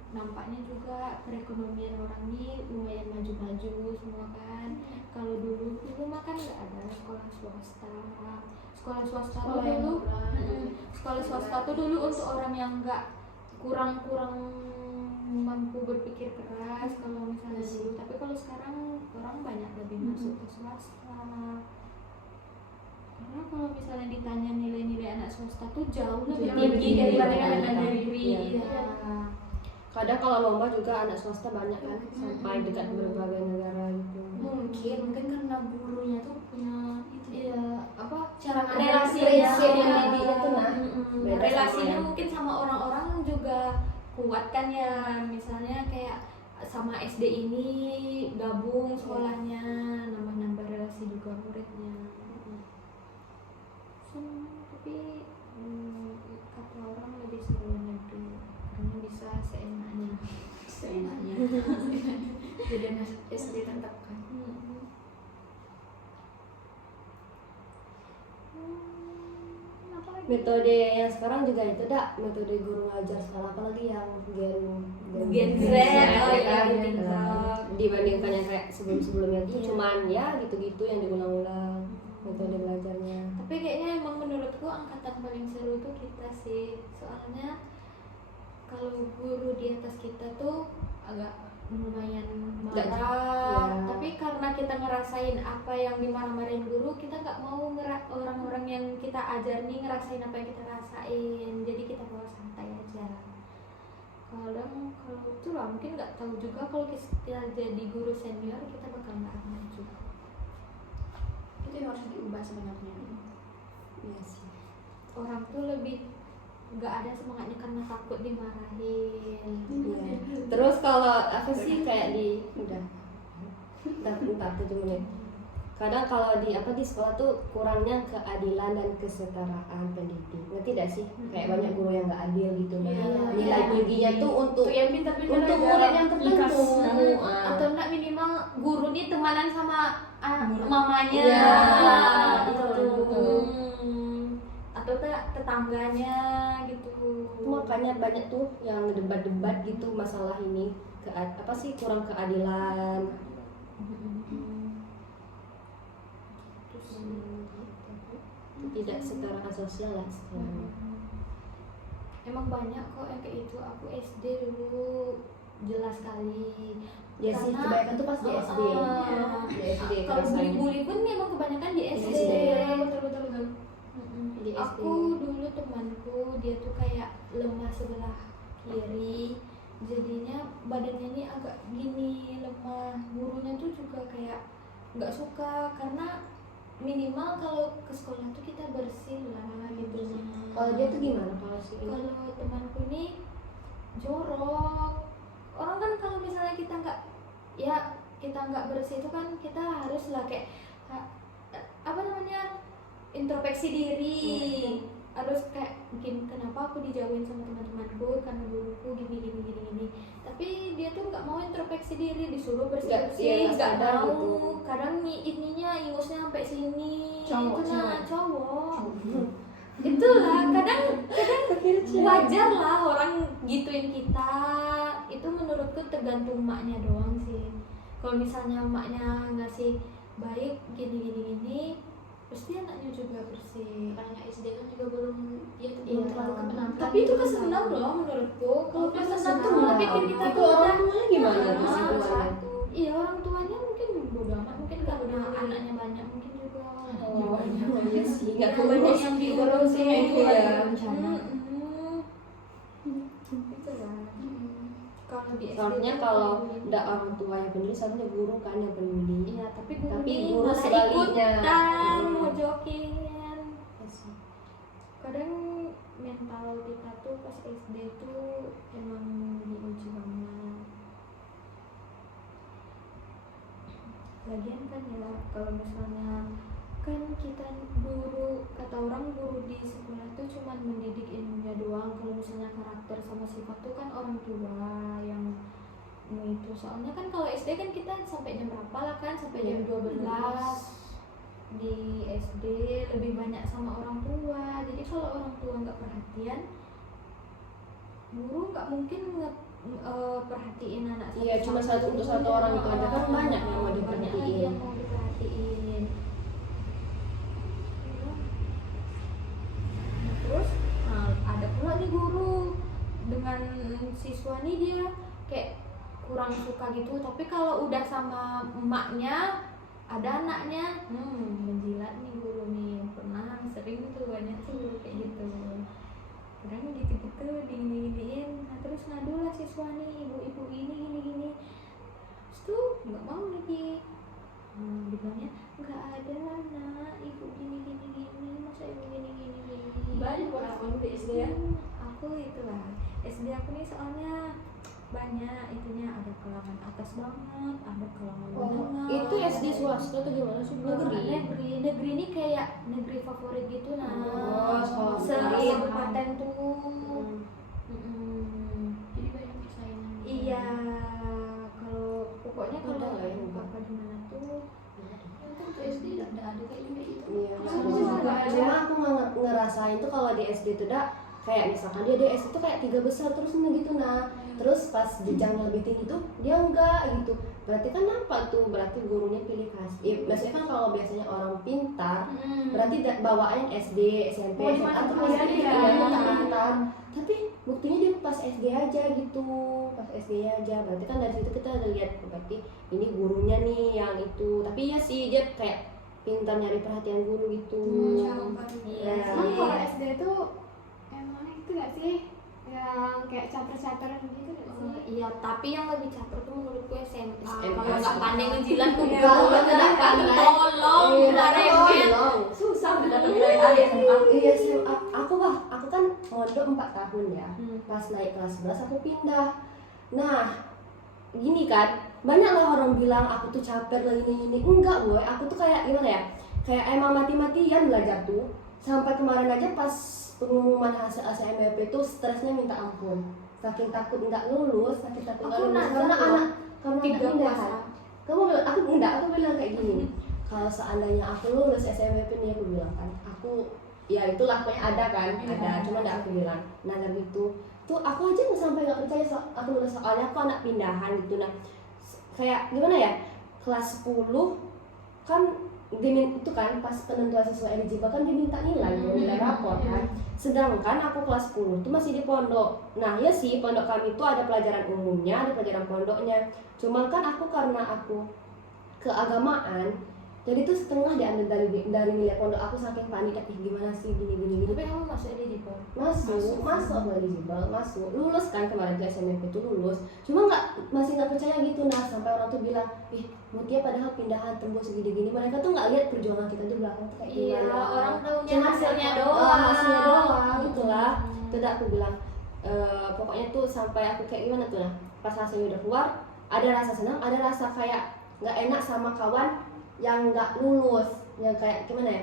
nampaknya juga perekonomian orang ini lumayan maju-maju semua kan. Kalau dulu mah kan nggak ada sekolah swasta. Sekolah swasta tuh dulu, sekolah swasta tuh dulu untuk orang yang nggak kurang mampu berpikir keras kalau misalnya dulu. Tapi kalau sekarang orang banyak lebih masuk ke swasta. Karena kalau misalnya ditanya nilai-nilai anak swasta tuh jauh lebih tinggi daripada anak negeri. Iya. Kadang kalau lomba juga anak swasta banyak kan, sampai dekat berbagai negara gitu. Mungkin karena gurunya tuh punya itu cara Relasinya yang didiknya tuh nah. Beda relasinya sama yang- mungkin sama orang-orang juga kuat kan ya. Misalnya kayak sama SD ini gabung sekolahnya, nambah-nambah relasi juga muridnya. Tapi kata orang lebih seru negeri karena bisa seenaknya. jadi anak SD tetap kan. Metode yang sekarang juga itu metode guru ngajar sekarang, apalagi yang Gen Z, ya kan? yang di TikTok. Dibandingkan yang kayak sebelum-sebelumnya itu Iya. cuman ya gitu-gitu yang diulang-ulang metode belajarnya. Tapi kayaknya emang menurutku angkatan paling seru tuh kita sih. Soalnya kalau guru di atas kita tuh agak lumayan Nggak- marah, ya. tapi karena kita ngerasain apa yang dimarah-marahin guru, kita nggak mau orang-orang yang kita ajar nih ngerasain apa yang kita rasain, jadi kita bawa santai aja. Kalau itu lah mungkin nggak tahu juga kalau kita jadi guru senior kita bakal nggak maju. Itu yang harus diubah sebenarnya. Iya sih. Orang tuh lebih nggak ada semangatnya karena takut dimarahin. Iya. Terus kalau apa sih kayak di udah 7 menit. Kadang kalau di sekolah tuh kurangnya keadilan dan kesetaraan pendidik. Ngerti tidak sih? Kayak banyak guru yang nggak adil gitu. Nah, Iya. nilai tingginya tuh untuk yang pintar-pintar untuk aja. murid yang tertentu. Dikasih. Atau enggak minimal guru nih temanan sama mamanya. Iya, gitu. betul. Atau tetangganya gitu. Makanya banyak tuh yang debat-debat gitu masalah ini kurang keadilan. Tidak setara sosial lah istilahnya. Emang banyak kok yang kayak itu. Aku SD dulu jelas sekali. Ya sih, kebanyakan tuh pas di SD. Di SD Kalau rasanya. bully-bully pun memang kebanyakan di SD. SD. Betul. Di SD. Aku dulu temanku dia tuh kayak lemah sebelah kiri, jadinya badannya ini agak gini lemah. Gurunya tuh juga kayak nggak suka karena minimal kalau ke sekolah tuh kita bersih lah gitu. Kalau dia tuh gimana kalau sih? Kalau temanku ini jorok. Orang kan kalau misalnya kita nggak bersih itu kan kita harus lah kayak introspeksi diri. Harus kayak mungkin kenapa aku dijauhin sama teman-temanku karena guruku gini. Tapi dia tuh nggak mau introspeksi diri, disuruh bersih-bersih, Iya, nggak sadar mau. gitu. Kadang ininya ingusnya sampai sini. Cowok, Itu nah, cewek. cowok. Itulah kadang wajar lah orang gituin kita. Itu menurutku tergantung maknya doang sih. Kalau misalnya maknya ngasih baik gini, pasti anaknya juga bersih. Karena SD kan juga belum Iya. terlalu kemenangan. Tapi itu kesenang loh menurutku. Kalau Itu kesenang tuh kesenang. malah bikin kita Itu tuh orang udah- tuanya gimana Ah, tuh situasinya? Iya, orang tuanya mungkin bodo amat, mungkin karena anaknya banyak mungkin juga. Oh, iya sih, nggak Banyak keurus. yang diurusin. Iya. Itulah. Kalau di SD Seharusnya tuh kalau peduli. ndak orang tua yang peduli, seharusnya guru kan yang peduli. Iya, tapi guru, Tapi nih guru malah sebaliknya. ikutan Hmm. mojokin. Ya sih. Kadang mental kita tuh pas SD tuh emang diuji banget. Lagian kan ya kalau misalnya kan kita guru, kata orang guru di sekolah tuh cuma mendidik ilmunya doang. Kalau misalnya karakter sama sifat tuh kan orang tua yang itu. Soalnya kan kalau SD kan kita sampai jam berapa lah kan, sampai jam 12 di SD lebih banyak sama orang tua. Jadi kalau orang tua nggak perhatian, guru nggak mungkin perhatiin anak Iya, cuma satu untuk satu orang itu aja kan banyak yang mau banyak diperhatiin. lagi yang mau diperhatiin. Nah, terus ada pula nih guru dengan siswa nih dia kayak kurang suka gitu, tapi kalau udah sama emaknya ada anaknya menjilat nih guru nih. Pernah sering tuh banyak tuh guru kayak gitu, kadang gitu-gitu digini-giniin. Nah terus ngadu lah siswa nih, ibu-ibu gini terus tuh nggak mau lagi. Bilangnya nggak ada nak, ibu gini, masa ibu gini. Banyak orang kamu di SD ya? Aku itulah SD aku nih soalnya banyak itunya, ada kalangan atas banget, ada kalangan menengah. Itu SD swasta tuh gimana sih? Negeri. Negeri ini kayak negeri favorit gitu nah. Oh, sekolah favorit. Kabupaten tuh. Jadi banyak persaingan. Iya, kalau pokoknya kalau Ada nggak yang apa di mana tuh Untuk SD ada kayak gitu. Iya, Aku cuma juga. aku ngerasain tuh kalau di SD tuh dak kayak misalkan dia di SD tuh kayak 3 besar terus gitu nah. Terus pas jenjangnya lebih tinggi tuh dia enggak gitu. Berarti kan apa tuh? Berarti gurunya pilih kasih. Biasanya kan kalau biasanya orang pintar, berarti bawaannya SD, SMP, Oh, SMA tuh cuma pasti dia. dia pintar. Tapi buktinya dia pas SD aja gitu, pas SD aja. Berarti kan dari situ kita udah lihat berarti ini gurunya nih yang itu. Tapi ya sih dia kayak pintar nyari perhatian guru gitu. Iya. Emang kalau SD tuh emang itu gak sih yang kayak caper-caperan gitu gak sih? Iya, tapi yang lebih caper tuh menurutku SMA. SMA. Kalau nggak pandai ngejilat tuh Iya. Kalau udah tidak pandai, tolong, iya, udah remet. tolong. Susah udah dapat nilai A ya SMA. Iya sih, aku kan mondok 4 tahun ya. Pas naik kelas 11 aku pindah. Nah, gini kan, banyaklah orang bilang aku tuh caper lah ini. Enggak boy, aku tuh kayak gimana ya? Kayak emang mati-matian belajar tuh. Sampai kemarin aja pas pengumuman hasil SNMP tuh stresnya minta ampun. Saking takut nggak lulus, saking takut nggak Aku lulus nazar karena loh. anak Tiga pindahan. puasa. Kamu bilang, aku bilang kayak gini. Kalau seandainya aku lulus SNMP nih, aku bilang kan, aku ya itulah pokoknya ada kan, ada. Cuma nggak aku bilang. Nah dari itu tuh aku aja nggak sampai nggak percaya aku lulus, soalnya aku anak pindahan gitu. Nah kayak gimana ya, kelas 10 kan itu kan pas penentuan siswa eligible kan diminta nilai rapor kan. Sedangkan aku kelas 10 tuh masih di pondok. Nah ya sih, pondok kami tuh ada pelajaran umumnya, ada pelajaran pondoknya. Cuman kan aku karena aku keagamaan, jadi tuh setengah diambil dari nilai pondok. Aku saking panik, gimana sih gini. Tapi kamu masuk eligible. Masuk aku eligible, masuk, lulus kan kemarin tuh SNMP tuh lulus. Cuma masih nggak percaya gitu. Nah sampai orang tuh bilang, Mutia padahal pindahan tembus gini-gini. Mereka tuh nggak lihat perjuangan kita di belakang tuh kayak Iya, gimana. orang taunya Cuma hasilnya siapa- doang. hasilnya doang gitulah. Itu udah aku bilang, pokoknya tuh sampai aku kayak gimana tuh nah. Pas hasilnya udah keluar, ada rasa senang, ada rasa kayak nggak enak sama kawan yang nggak lulus, yang kayak gimana ya,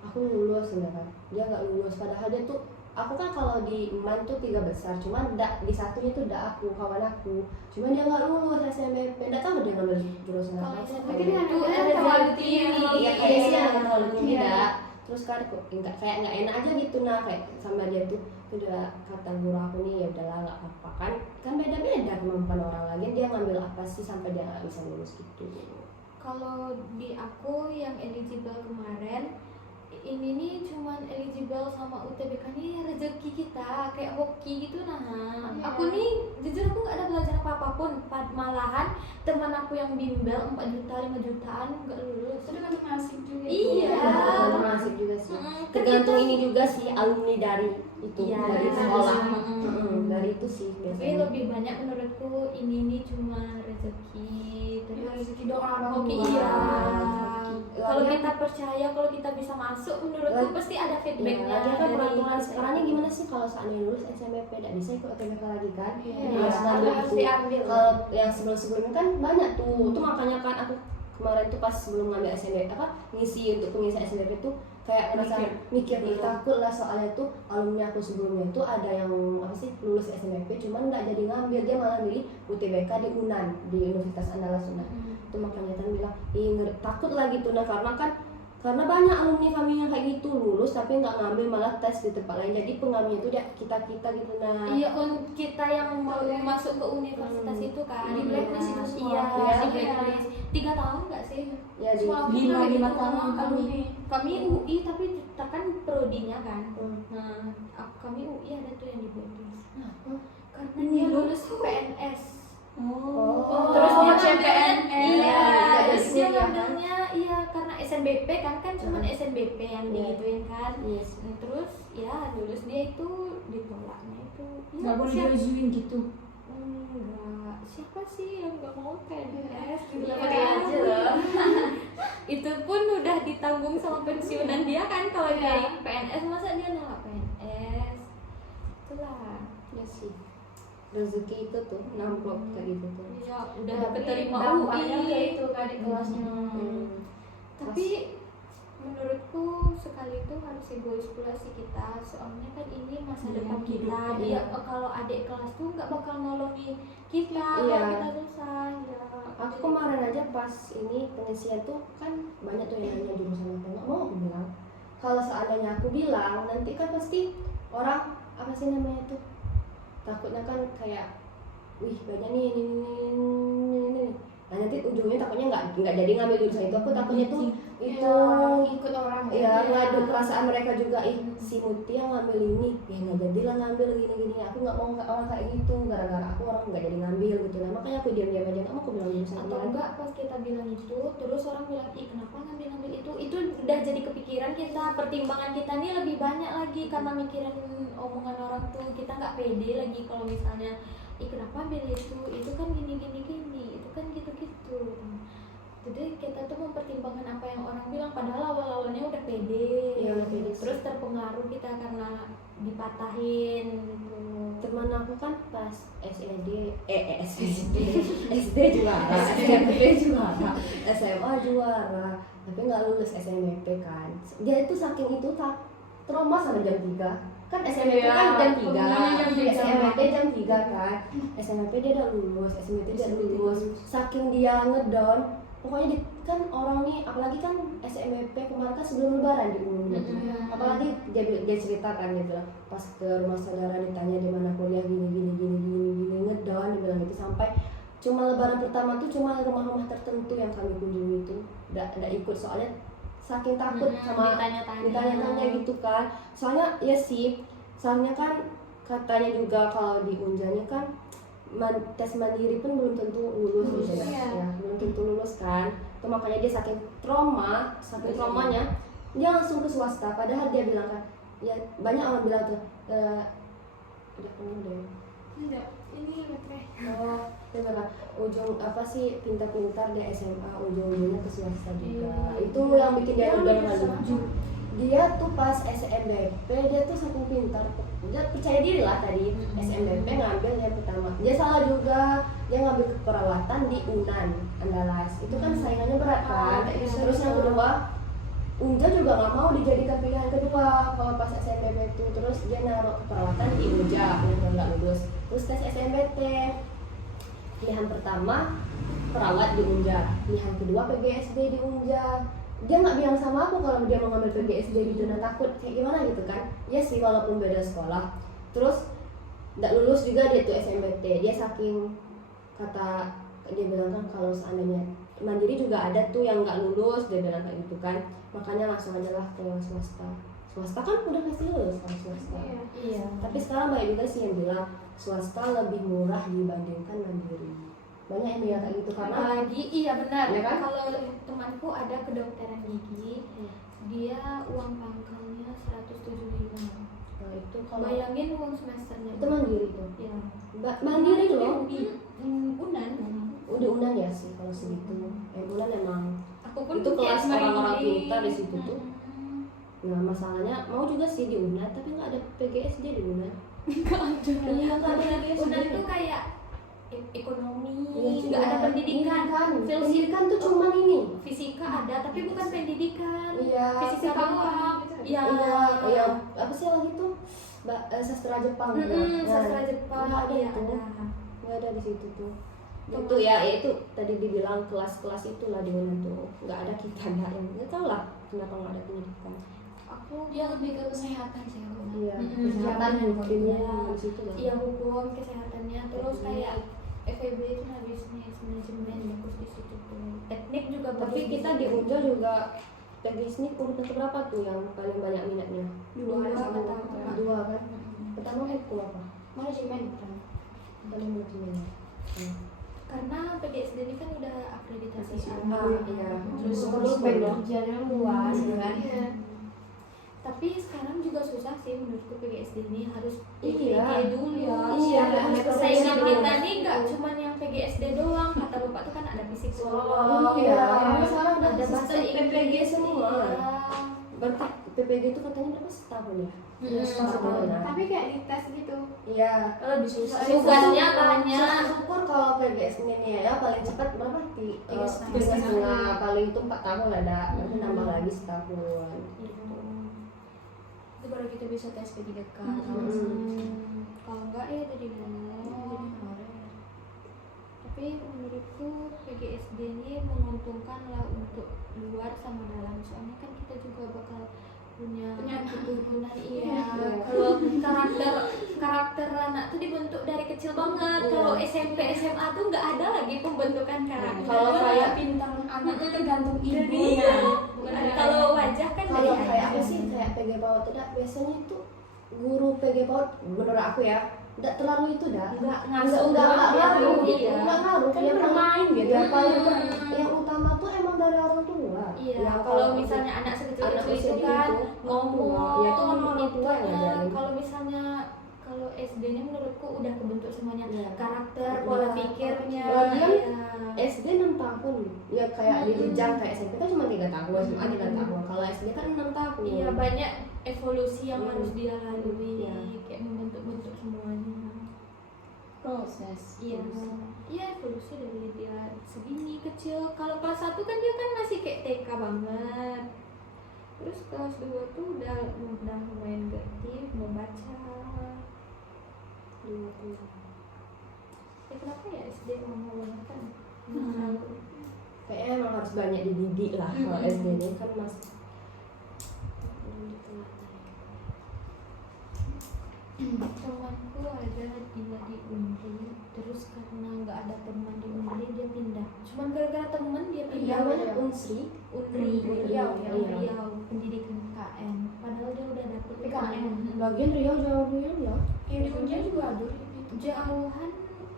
aku lulus gitu kan, dia nggak lulus. Padahal dia tuh, aku kan kalau di MAN tuh 3 besar, cuman di satunya tuh aku kawan aku, cuman dia nggak lulus SNMP. Nggak tahu dia ngambil jurusan Kalau apa. SNMP Mungkin itu ada ada terlalu jam tinggi. tinggi. Iya kayak sih Iya. yang terlalu tinggi Iya. dah. Terus kan kok kayak nggak enak aja gitu nah, kayak sama dia tuh udah kata guru aku nih, ya udahlah nggak apa-apa kan beda-beda kemampuan orang lagi, dia ngambil apa sih sampai dia nggak bisa lulus gitu. Kalau di aku yang eligible kemarin, ini nih cuman eligible sama UTBK nih rezeki kita kayak hoki gitu nah. Aku nih jujur aku nggak ada belajar apa-apun, malahan teman aku yang bimbel 4 juta 5 jutaan nggak lulus. Itu kan nasib juga. Iya. Tergantung nasib juga sih. Tergantung ini juga sih alumni dari itu Iya, dari sekolah. dari Dari itu sih Tapi biasanya. lebih banyak menurutku ini nih cuma rezeki terus Rezeki doa orang hoki. tua. Iya. Kalau Lagian- kita percaya, kalau kita bisa masuk, menurutku pasti ada feedbacknya. Lagi kan dari peraturan kita. sekarang ini gimana sih kalau seandainya lulus SMPP tidak bisa ikut UTBK lagi kan? Iya. Harus ngambil Harus itu. diambil. Kalau yang sebelum-sebelumnya kan banyak tuh. Itu makanya kan aku kemarin tuh pas sebelum ngambil SMPP ngisi untuk pengisian SMPP tuh kayak ngerasa mikir nih takut lah soalnya tuh alumni aku sebelumnya tuh ada yang lulus SMPP cuman nggak jadi ngambil, dia malah milih UTBK di UNAN, di Universitas Andalas UNAN. Itu makanya kan bilang takut lagi tuh nah karena banyak alumni kami yang kayak gitu lulus tapi nggak ngambil malah tes di tempat lain, jadi pengambilnya itu dia kita gitu nah. Iya, kita yang mau masuk ke universitas itu kan Di blacklist itu semua. Iya, Iya. di blacklist. 3 tahun nggak sih? Ya di Semua Lima gitu, tahun alumni. Kami UI tapi kita kan prodinya kan. Hmm. Nah, kami UI ada tuh yang di blacklist. Karena Ini dia lu- lulus PNS. Oh. Terus dia Oh, CPNS. Iya, Nggak terus jadi dia kuliah, kan? ngambilnya iya karena SNBP kan cuma SNBP yang Iya. digituin kan. Yes. Terus ya lulus dia itu ditolaknya itu. Ya, Nggak boleh diajuin gitu. Enggak. Siapa sih yang nggak mau PNS gitu Iya, pakai aja loh. Itu pun udah ditanggung sama pensiunan dia kan kalau Iya. dia PNS, masa dia nolak PNS? Itulah. Ya sih. Rezeki itu tuh namplok kayak gitu tuh. Ya udah Tapi keterima dampaknya UI. ke itu ke adik kelasnya. Tapi menurutku sekali itu harus egois pula sih kita, soalnya kan ini masa Iya, depan kita. hidup. Dia kalau adik kelas tuh nggak bakal nolongin kita Iya. kalau kita susah. Ya. Aku kemarin aja pas ini pengisian tuh kan banyak tuh yang nanya jurusan apa nggak mau aku bilang. Kalau seandainya aku bilang nanti kan pasti orang apa sih namanya tuh takutnya kan kayak wih banyak nih ini. Nah nanti ujungnya takutnya nggak jadi ngambil jurusan itu. Aku takutnya tuh itu Ya, ikut orang. ya ngadu perasaan mereka juga si Muti yang ngambil ini ya nggak jadilah ngambil gini aku nggak mau orang kayak gitu gara-gara aku orang nggak jadi ngambil gitu nah makanya aku diam-diam aja nggak mau aku bilang jurusan Atau lain. enggak pas kita bilang itu terus orang bilang ih kenapa ngambil itu udah jadi kepikiran kita, pertimbangan kita nih lebih banyak lagi karena mikirin omongan orang tuh, kita nggak pede lagi kalau misalnya ih kenapa ambil itu kan gini itu kan gitu jadi kita tuh mempertimbangkan apa yang orang bilang padahal awal-awalnya udah pede. Iya, udah pede. Terus terpengaruh kita karena dipatahin gitu. Teman aku kan pas SD SD juara SMP juara SMA juara tapi nggak lulus SNBP kan dia itu saking itu trauma sama jam 3 kan SNBP kan jam 3 SNBP jam 3 kan SNBP dia udah lulus SNBP dia lulus saking dia ngedown pokoknya kan orang nih apalagi kan SNBP kemarin kan sebelum lebaran diumumin apalagi dia cerita kan dia bilang pas ke rumah saudara ditanya di mana kuliah gini ngedown dia bilang gitu sampai cuma lebaran pertama tuh cuma rumah-rumah tertentu yang kami kunjungi itu nggak ikut soalnya saking takut sama ditanya-tanya gitu kan soalnya ya sih soalnya kan katanya juga kalau di Unjanya kan tes mandiri pun belum tentu lulus gitu ya belum tentu lulus kan itu makanya dia saking traumanya dia langsung ke swasta padahal dia bilang kan ya banyak orang bilang tuh udah penuh deh Enggak, ini baterai. oh dia bilang ujung apa sih pintar-pintar di SMA ujung-ujungnya ke swasta juga itu yang bikin dia udah maju dia tuh pas SNBP dia tuh saking pintar dia percaya diri lah tadi SNBP ngambil yang pertama dia salah juga dia ngambil keperawatan di UNAN Andalas itu kan saingannya berat kan terus yang kedua Unja juga nggak mau dijadikan pilihan kedua kalau pas SNBP itu terus dia naruh keperawatan di Unja yang nggak lulus terus tes SNBT pilihan pertama perawat di Unja pilihan kedua PGSD di Unja dia nggak bilang sama aku kalau dia mau ngambil PGSD gitu nah takut kayak gimana gitu kan ya sih walaupun beda sekolah terus nggak lulus juga dia tuh SNBT dia saking kata dia bilang kan kalau seandainya mandiri juga ada tuh yang nggak lulus, dia bilang kayak gitu kan, makanya langsung aja lah ke swasta kan udah pasti lulus kan swasta. Iya. Tapi sekarang banyak juga sih yang bilang swasta lebih murah dibandingkan mandiri, banyak yang bilang kayak gitu karena Apalagi iya benar. Ya kan? Kalau temanku ada kedokteran gigi, dia uang pangkalnya 175. nah, itu kalau Bayangin uang semesternya. itu mandiri tuh, Ya. mandiri loh. Unan. Udah unan ya sih kalau segitu. Unan emang Aku pun itu kelas kayak orang-orang mandiri. pintar di situ tuh. Nah masalahnya mau juga sih di unan tapi nggak ada PGSD di unan. Iya nggak ada PGSD. Unan tuh kayak ekonomi, Iya, nggak ada cuma pendidikan. ini kan. Filsafat Pendidikan tuh cuman ini. Fisika ada tapi bukan pendidikan. Iya. Fisika doang. Iya. Iya apa sih lagi tuh sastra Jepang. Nah, Sastra Jepang nggak ada iya itu. ada. Nggak ada di situ tuh. Itu ya itu tadi dibilang kelas-kelas itulah di unan tuh nggak ada kita nggak tahu lah kenapa nggak ada pendidikan. Aku Dia lebih ke kesehatan sih aku. Iya, Mm-mm. kesehatan Iya. hukumnya di situ lah. Iya hukum kesehatannya terus kayak FEB itu nah bisnis manajemen bagus di situ tuh. Teknik juga Tapi bagus kita di situ. Unja juga teknik urutan keberapa tuh yang paling banyak minatnya? Dua sama pertama. dua kan? Pertama hukum apa? Manajemen kan. Paling manajemen. Karena PGSD ini kan udah akreditasi A. Iya. Terus kerjanya luas kan. Iya. Tapi sekarang juga susah sih menurutku PGSD ini harus Iya. PG dulu. Iya, harus harus persaingan PG. kita nih nggak cuman yang PGSD doang. Kata bapak tuh kan ada fisik solo. Iya. Karena sekarang udah ada Sistem bahasa PPG semua. Iya. Berarti PPG itu katanya berapa setahun ya? Iya, setahun. Tapi kayak dites gitu. Iya. Lebih susah. Tugasnya banyak. Syukur kalau PGS ini ya paling cepat berapa? Tiga setengah. Tiga setengah. Paling itu 4 tahun ada. Nanti nambah lagi setahun. Itu baru kita bisa tes P3K. Kalau enggak ya jadi honorer. Tapi menurutku PGSD ini menguntungkan lah untuk luar sama dalam. Soalnya kan kita juga bakal punya keturunan iya. Kalau karakter anak tuh dibentuk dari kecil banget. Iya. Kalau SMP SMA tuh nggak ada lagi pembentukan karakter. Kalau kayak pintar anak itu tergantung Iya. ibunya. Kalau wajah kan Kalau dari kayak ayah. apa sih kayak PG PAUD tidak biasanya itu guru PG PAUD menurut aku ya tidak terlalu itu dah Nggak nggak ngasuh nggak doang, ngaruh iya. nggak ngaruh Kan yang bermain gitu. yang paling yang utama tuh emang dari orang tua. Iya, Ya, kalau misalnya anak anak sekecil-kecil usia itu kan itu, ngomong, ya itu kan orang tua yang ngajarin. Kalau misalnya kalau SD ini menurutku udah kebentuk semuanya Iya. karakter, Iya. pola pikirnya. Lagian iya. SD 6 tahun ya kayak di jenjang kayak SMP kan cuma 3 tahun SMA 3 tahun kalau SD kan 6 tahun. Iya, banyak evolusi yang harus dia lalui, Iya. kayak membentuk-bentuk semuanya. Proses. Iya, iya evolusi dari dia segini kecil. Kalau kelas 1 kan dia kan masih kayak TK banget. Terus kelas 2 tuh udah lumayan ngerti membaca. Kenapa ya SD mau banget kan? Kayaknya emang harus banyak dididik lah kalau SD ini kan masih Temanku ada dia di Unri, terus karena nggak ada teman di Unri dia pindah. Cuman gara-gara temen dia pindah. namanya Unsri. Unri, Riau, Riau, pendidikan KN. Padahal dia udah dapet PKN. Bagian Riau jauh ya. Yang di Unja juga ada. Jauhan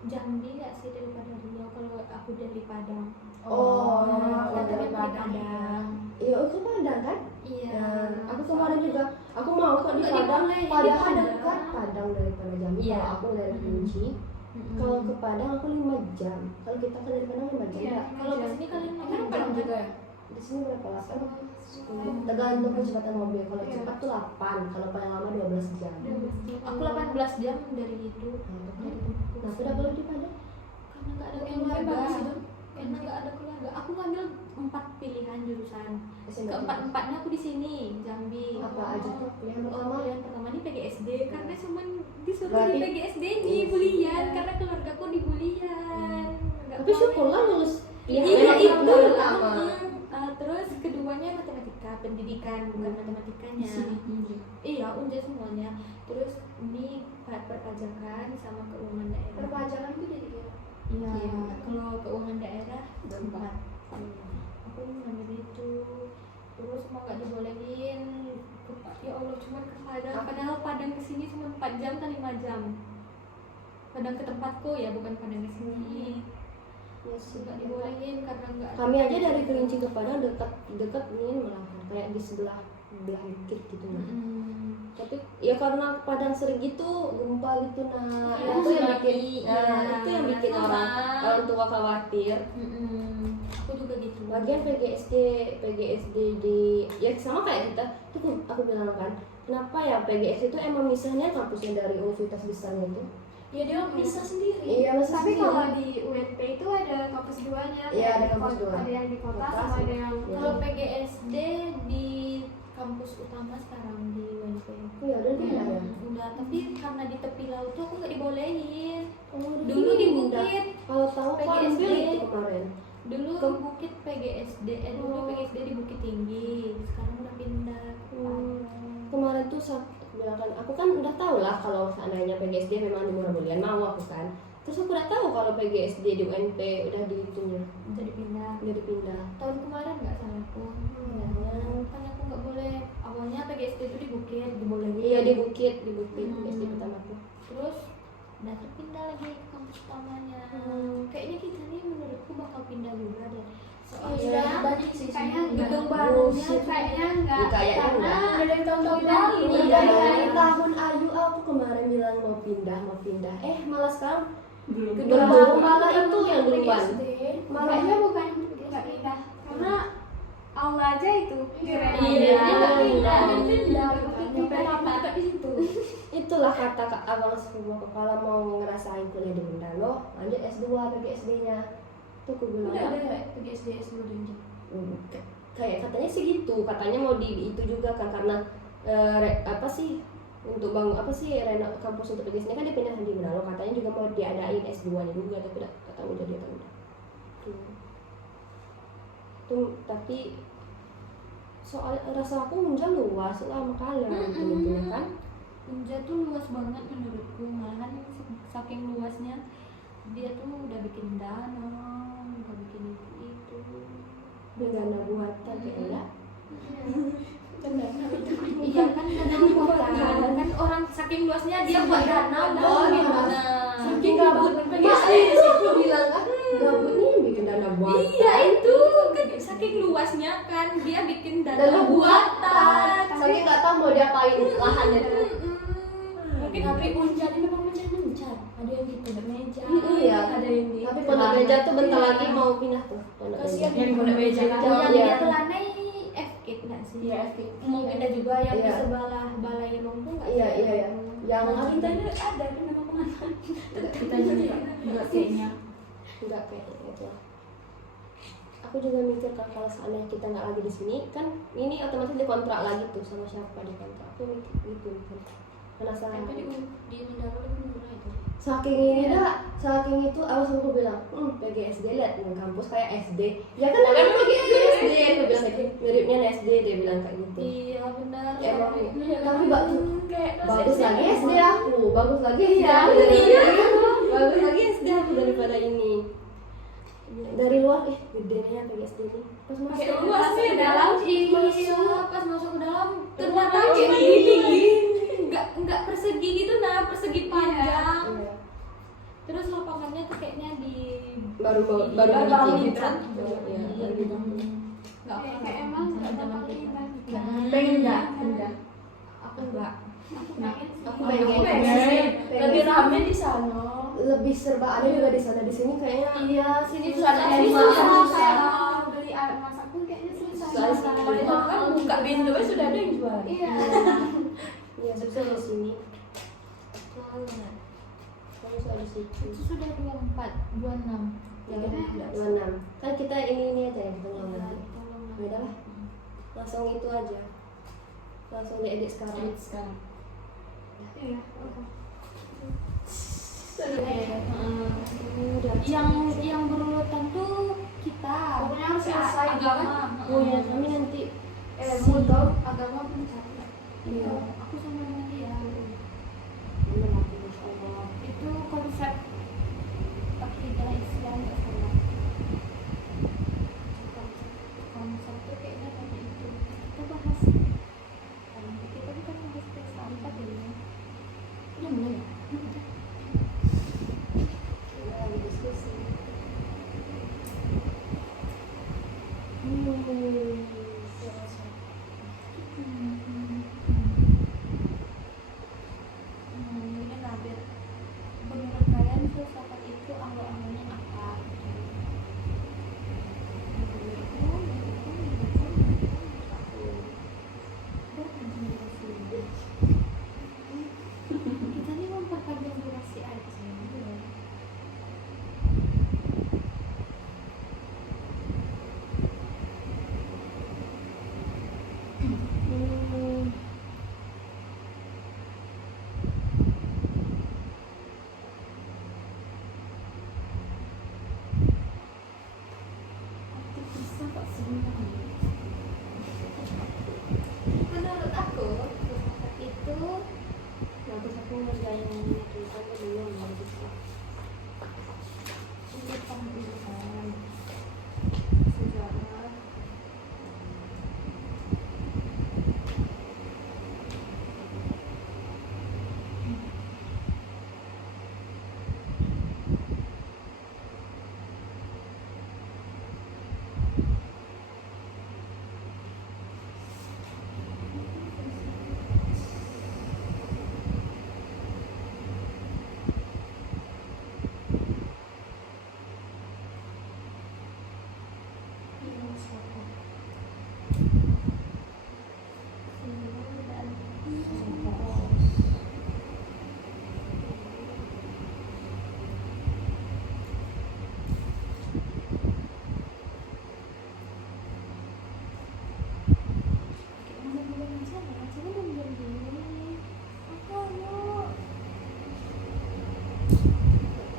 Jambi nggak sih daripada Riau kalau aku dari Padang. Oh, Nah, dari dari Padang. Iya, itu Padang kan? Iya. Nah, aku kemarin juga, aku mau kok di Nggak Padang, dibolehin di padahal Padang. dekat Padang daripada Jambi. Iya. Kalau aku dari Kunci, kalau ke Padang aku 5 jam. Kalau kita kan dari Padang 5 jam. Iya. Nggak? Kalau ke sini kalian mau Kan Padang juga ya. Di sini berapa? 8? 10. Tergantung kecepatan mobil. Kalau Iya. cepat tuh 8, kalau paling lama 12 jam. Aku 18 jam dari itu. Nah, sudah kalau di Padang? Karena nggak ada Yang keluarga. bagus itu. Karena nggak ada keluarga. Aku ngambil 4 pilihan jurusan. SMP. Keempat-empatnya aku di sini, Jambi. Apa aja tuh? Yang Oh, pertama? yang pertama ini PGSD karena cuman disuruh Berarti- di PGSD di bulian karena keluargaku di bulian. Nggak Tapi boleh. syukurlah lulus. Iya yang itu pertama. terus keduanya matematika, pendidikan bukan matematikanya. Iya, unja semuanya. Terus ini perpajakan sama keuangan daerah. Perpajakan itu jadi gimana? Iya, Iya. kalau keuangan daerah 4. Aku ngambil itu. Terus mau nggak dibolehin ya Allah cuma ke Padang, padahal Padang ke sini cuma 4 jam atau 5 jam. Padang ke tempatku ya, bukan Padang ke sini. Ya sih. Nggak dibolehin karena nggak Kami aja dari Kerinci ke Padang dekat ini malah kayak di belah bukit gitu. Tapi ya karena Padang sering gitu gempa gitu nah Ya, itu yang bikin iya, itu yang bikin sama. orang tua khawatir. Aku juga gitu. Lagian PGSD di ya sama kayak kita tuh aku bilang kan kenapa ya PGSD itu emang misalnya kampusnya dari universitas besarnya itu. Ya dia bisa sendiri. Iya masa Tapi sih? kalau di UNP itu ada kampus duanya. Iya, ada Di kampus kota- dua. Ada yang di kota Kota sama sih. ada yang Iya. Kalau PGSD di kampus utama sekarang di UNP. Iya udah pindah ya. Udah, tapi karena di tepi laut tuh aku nggak dibolehin. Oh, Dulu di pindah. Bukit. Kalau tahu kan PGSD. ambil itu kemarin. Dulu ke Bukit PGSD, dulu PGSD di Bukit Tinggi. Sekarang udah pindah ke Padang. Kemarin tuh bilang kan aku kan udah tahu lah kalau seandainya PGSD memang di Murabelian mau aku kan. Terus aku udah tahu kalau PGSD di UNP udah di itunya Udah dipindah. udah dipindah. Tahun kemarin nggak salahku. Kan aku nggak boleh. Awalnya PGSD itu di Bukit, dibolehin. Iya di Bukit PGSD pertama tuh. Terus udah pindah lagi ke kampus utamanya. Kayaknya kita nih menurutku bakal pindah juga deh. Soalnya banyak sih kayaknya sebenarnya. gedung barunya Bullshit. kayaknya enggak. Kayaknya Karena enggak. udah dari tahun-tahun Iya, lalu. Iya iya. dari tahun Ayu aku kemarin bilang mau pindah. Malah sekarang Belum. gedung malah itu yang duluan. Malah Kayaknya bukan nggak pindah karena aula aja itu keren. Iya, nggak pindah. Pindah. Pindah apa di situ. itulah kata abang sebuah kepala mau ngerasain kuliah di Bendalo lanjut S2 PGSD-nya. Tuh aku bilang Udah ada PGSD S2 dan kayak katanya sih gitu, katanya mau di itu juga kan karena apa sih untuk bangun apa sih kampus untuk PGSD kan dipindah di Manado, katanya juga mau diadain S2-nya juga tapi nggak tahu jadi apa enggak. Tuh tapi soal rasa aku Unja luas lah makanya gitu kan. Unja tuh luas banget menurutku, malahan saking luasnya dia tuh udah bikin danau, udah bikin itu. Dana buatan kayaknya. Iya kan danau buatan, kan orang saking luasnya dia buat danau loh gimana? Saking gabut PGSD itu bilang kan gabut nih bikin dana buatan. Iya itu kan saking luasnya kan dia bikin Dana danau buatan. Saking nggak tahu mau diapain lahannya tuh. Mungkin tapi Unjar ini memang mencar. Ada yang di Pondok Meja. Iya. Ada yang di. Tapi Pondok Meja tuh bentar lagi mau pindah tuh. Pondok Kasihan Meja. yang Pondok Meja kan. yang Iya. dia telanai FK nggak sih? Iya, FK. Mau pindah juga yang di Iya. sebelah balai Lumpuh nggak Iya sih? iya iya. Yang Kita ini ada kan nama kemana? Kita jadi enggak kayaknya. enggak kayaknya itu. Aku juga mikir kan kalau seandainya kita nggak lagi di sini kan ini otomatis dikontrak lagi tuh sama siapa dikontrak. Aku mikir gitu kan. Penasaran. Tapi di Mindaro lebih murah itu. Saking ini saking itu awas aku bilang, PGSD lihat yang kampus kayak SD. Ya kan namanya PGSD, aku bilang kayak gitu. Miripnya SD dia bilang kayak gitu. Iya benar. Emang Iya, tapi kayak bagus lagi SD aku, bagus lagi SD Iya, aku iya. bagus lagi SD aku daripada ini. Dari luar gedenya PGSD ini. Pas masuk Kayak luas sih, ke dalam iya, pas masuk ke dalam ternyata kayak gini. Enggak persegi gitu nah, persegi panjang. Iya. Terus lapangannya tuh kayaknya di baru baru bikin kan? Iya, baru bikin. Enggak Kayak emang nggak bakal pindah. pengen enggak? Enggak. Aku enggak. Aku Pengen. pengen. Lebih rame di sana. Lebih serba ada juga di sana. Di sini kayaknya Iya, sini Susah susah nyari susah. makan. Kayak beli alat masak pun kayaknya susah. Susah sih. Kalau itu kan buka pintu sudah ada yang jual. Iya. Iya betul di sini. Soalnya Kamu soal di situ. itu sudah 24, 26. Ya, 26. Kan kita ini aja yang kita ngomong nanti. Beda lah. Langsung itu aja. Langsung diedit sekarang. Sekarang. Iya. Udah. Yang berurutan tuh kita. Pokoknya harus selesai agama. Oh ya, kami nanti Mau tahu agama pun cari. iya. Aku sama dengan dia. Insya Allah. Itu konsep akidah akidah Islam nggak salah. Konsep tuh kayaknya tadi itu kita bahas. Kita bukan bahas pesta empat ya. Udah mulai ya? Kita lagi diskusi. Ini Nabil, menurut kalian filsafat itu awal-awalnya apa? Kita ini memperpanjang durasi aja. Bisa kok sebenarnya. Menurut aku, filsafat itu Nanti aku ngerjain tulisan belum baru bisa. ini pengetahuan sejarah.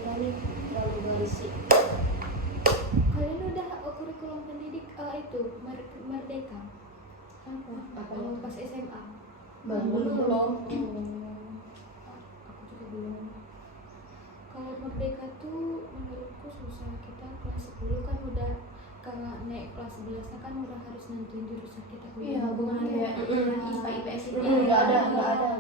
Ini terlalu berisi. Kalian udah kurikulum pendidik itu Merdeka? Apa Oh, itu? pas SMA? Belum. Aku juga belum. Kalau Merdeka tuh menurutku susah. Kita kelas 10 kan udah, kalau naik kelas 11 kan udah harus nentuin jurusan kita Iya, bukan kayak IPA IPS itu. Nggak ada.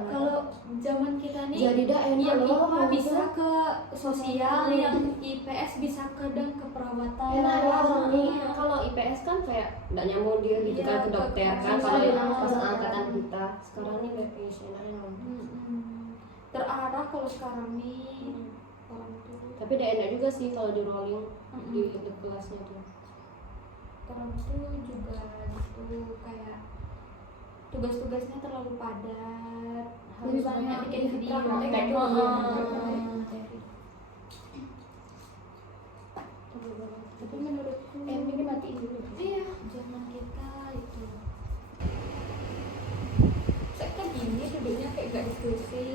Kalau zaman kita nih Jadi dah enak yang loh, IPA kalau bisa gitu. ke sosial, yang IPS bisa kadang ke perawatan. Enak ya orang nih. Kalau IPS kan kayak nggak nyambung dia gitu Iya, kan ke dokter ke- kan. ke- Kalau ke- pas ke- angkatan kita sekarang nih BPS enaknya. Terarah kalau sekarang nih orang tuh Tapi udah enak juga sih kalau di rolling di kelasnya tuh. orang tuh juga gitu kayak tugas-tugasnya terlalu padat, harus Lebih banyak banyak bikin video praktek gitu. gitu. Tapi menurutku Ini matiin dulu. iya zaman kita itu saya kan gini duduknya kayak gak diskusi.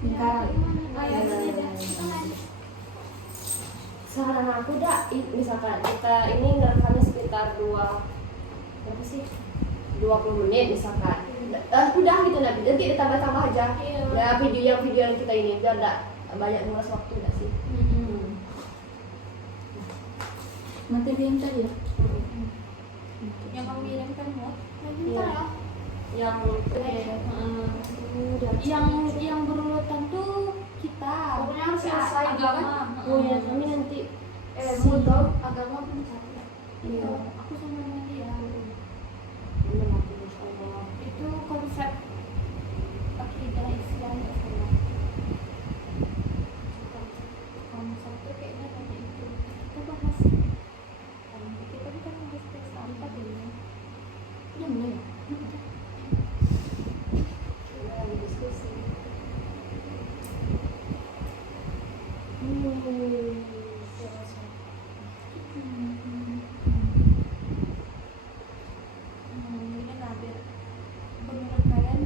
Lingkaran. Ayah Saran aku dah, misalkan kita ini ngerekamnya sekitar 20 menit misalkan. Udah gitu nanti ditambah-tambah aja. Iya. Ya video yang kita ini biar enggak banyak nguras waktu enggak sih? Materi yang tadi ya? yang kamu kirimkan ya Iya. Yang yang berurutan tuh kita Pokoknya harus selesai agama. punya kami nanti Mau tahu agama pun satu. Iya. Aku sama Nadia mengaku insyaallah. itu konsep akidah Islam nggak salah. Konsep tuh kayaknya tadi itu kita bahas. Kita bukan bahas pesta empat ya. Udah mulai ya? Kita lagi diskusi. Ini Nabil, menurut kalian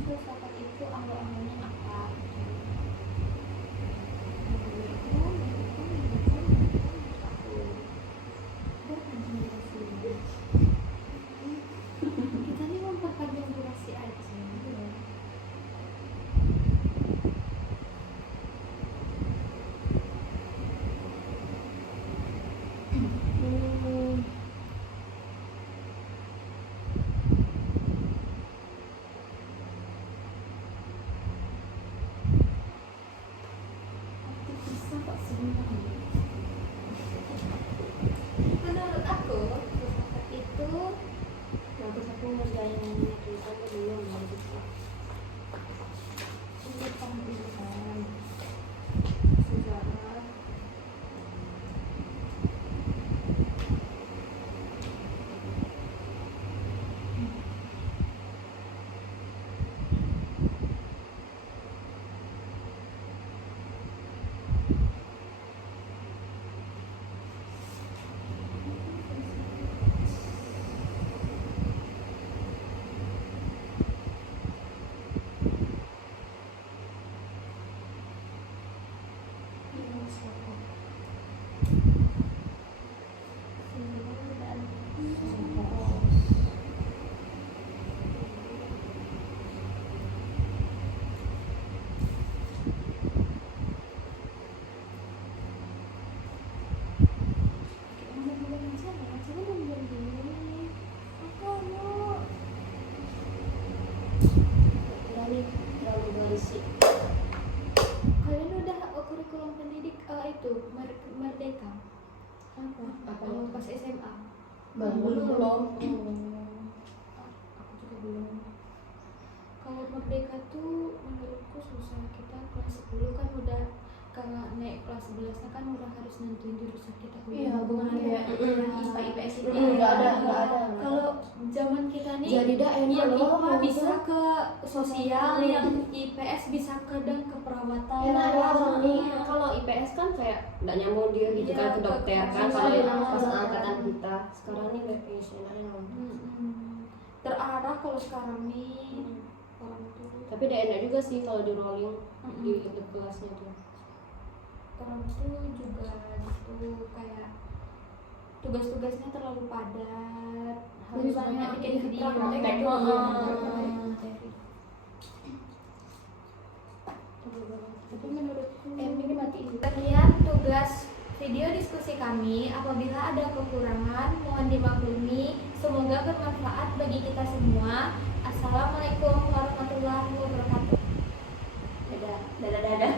Bagus aku ngerjain tulisan belum bagus. Untuk pendidikan sejarah. Berani terlalu berisi. Kalian udah kurikulum pendidik itu merdeka Apa oh, itu? pas SMA? Belum. Aku juga belum. Kalau merdeka tuh menurutku susah. Kita kelas 10 kan udah, karena naik kelas 11 kan udah harus nentuin jurusan kita kuliah. Iya, bukan kayak IPA IPS itu Iya. nggak ada. Kalau zaman kita nih Jadi dah enak yang loh, IPA gitu. bisa ke sosial, yang IPS bisa kadang ke perawatan. Enak ya, Nih, kalau IPS kan kayak nggak nyambung dia gitu Iya, kan ke dokter ke- kan ke- pada iya. pas angkatan kita. Sekarang nih nggak bisa enak. Terarah kalau sekarang nih orang tuh Tapi udah enak juga sih kalau di rolling di kelasnya tuh. orang tuh juga gitu kayak tugas-tugasnya terlalu padat, harus Lebih banyak banyak bikin video. praktek. Materi. Tapi menurutku ini matiin. sekian tugas video diskusi kami. Apabila ada kekurangan mohon dimaklumi. Semoga bermanfaat bagi kita semua. Assalamualaikum warahmatullahi wabarakatuh. Dadah.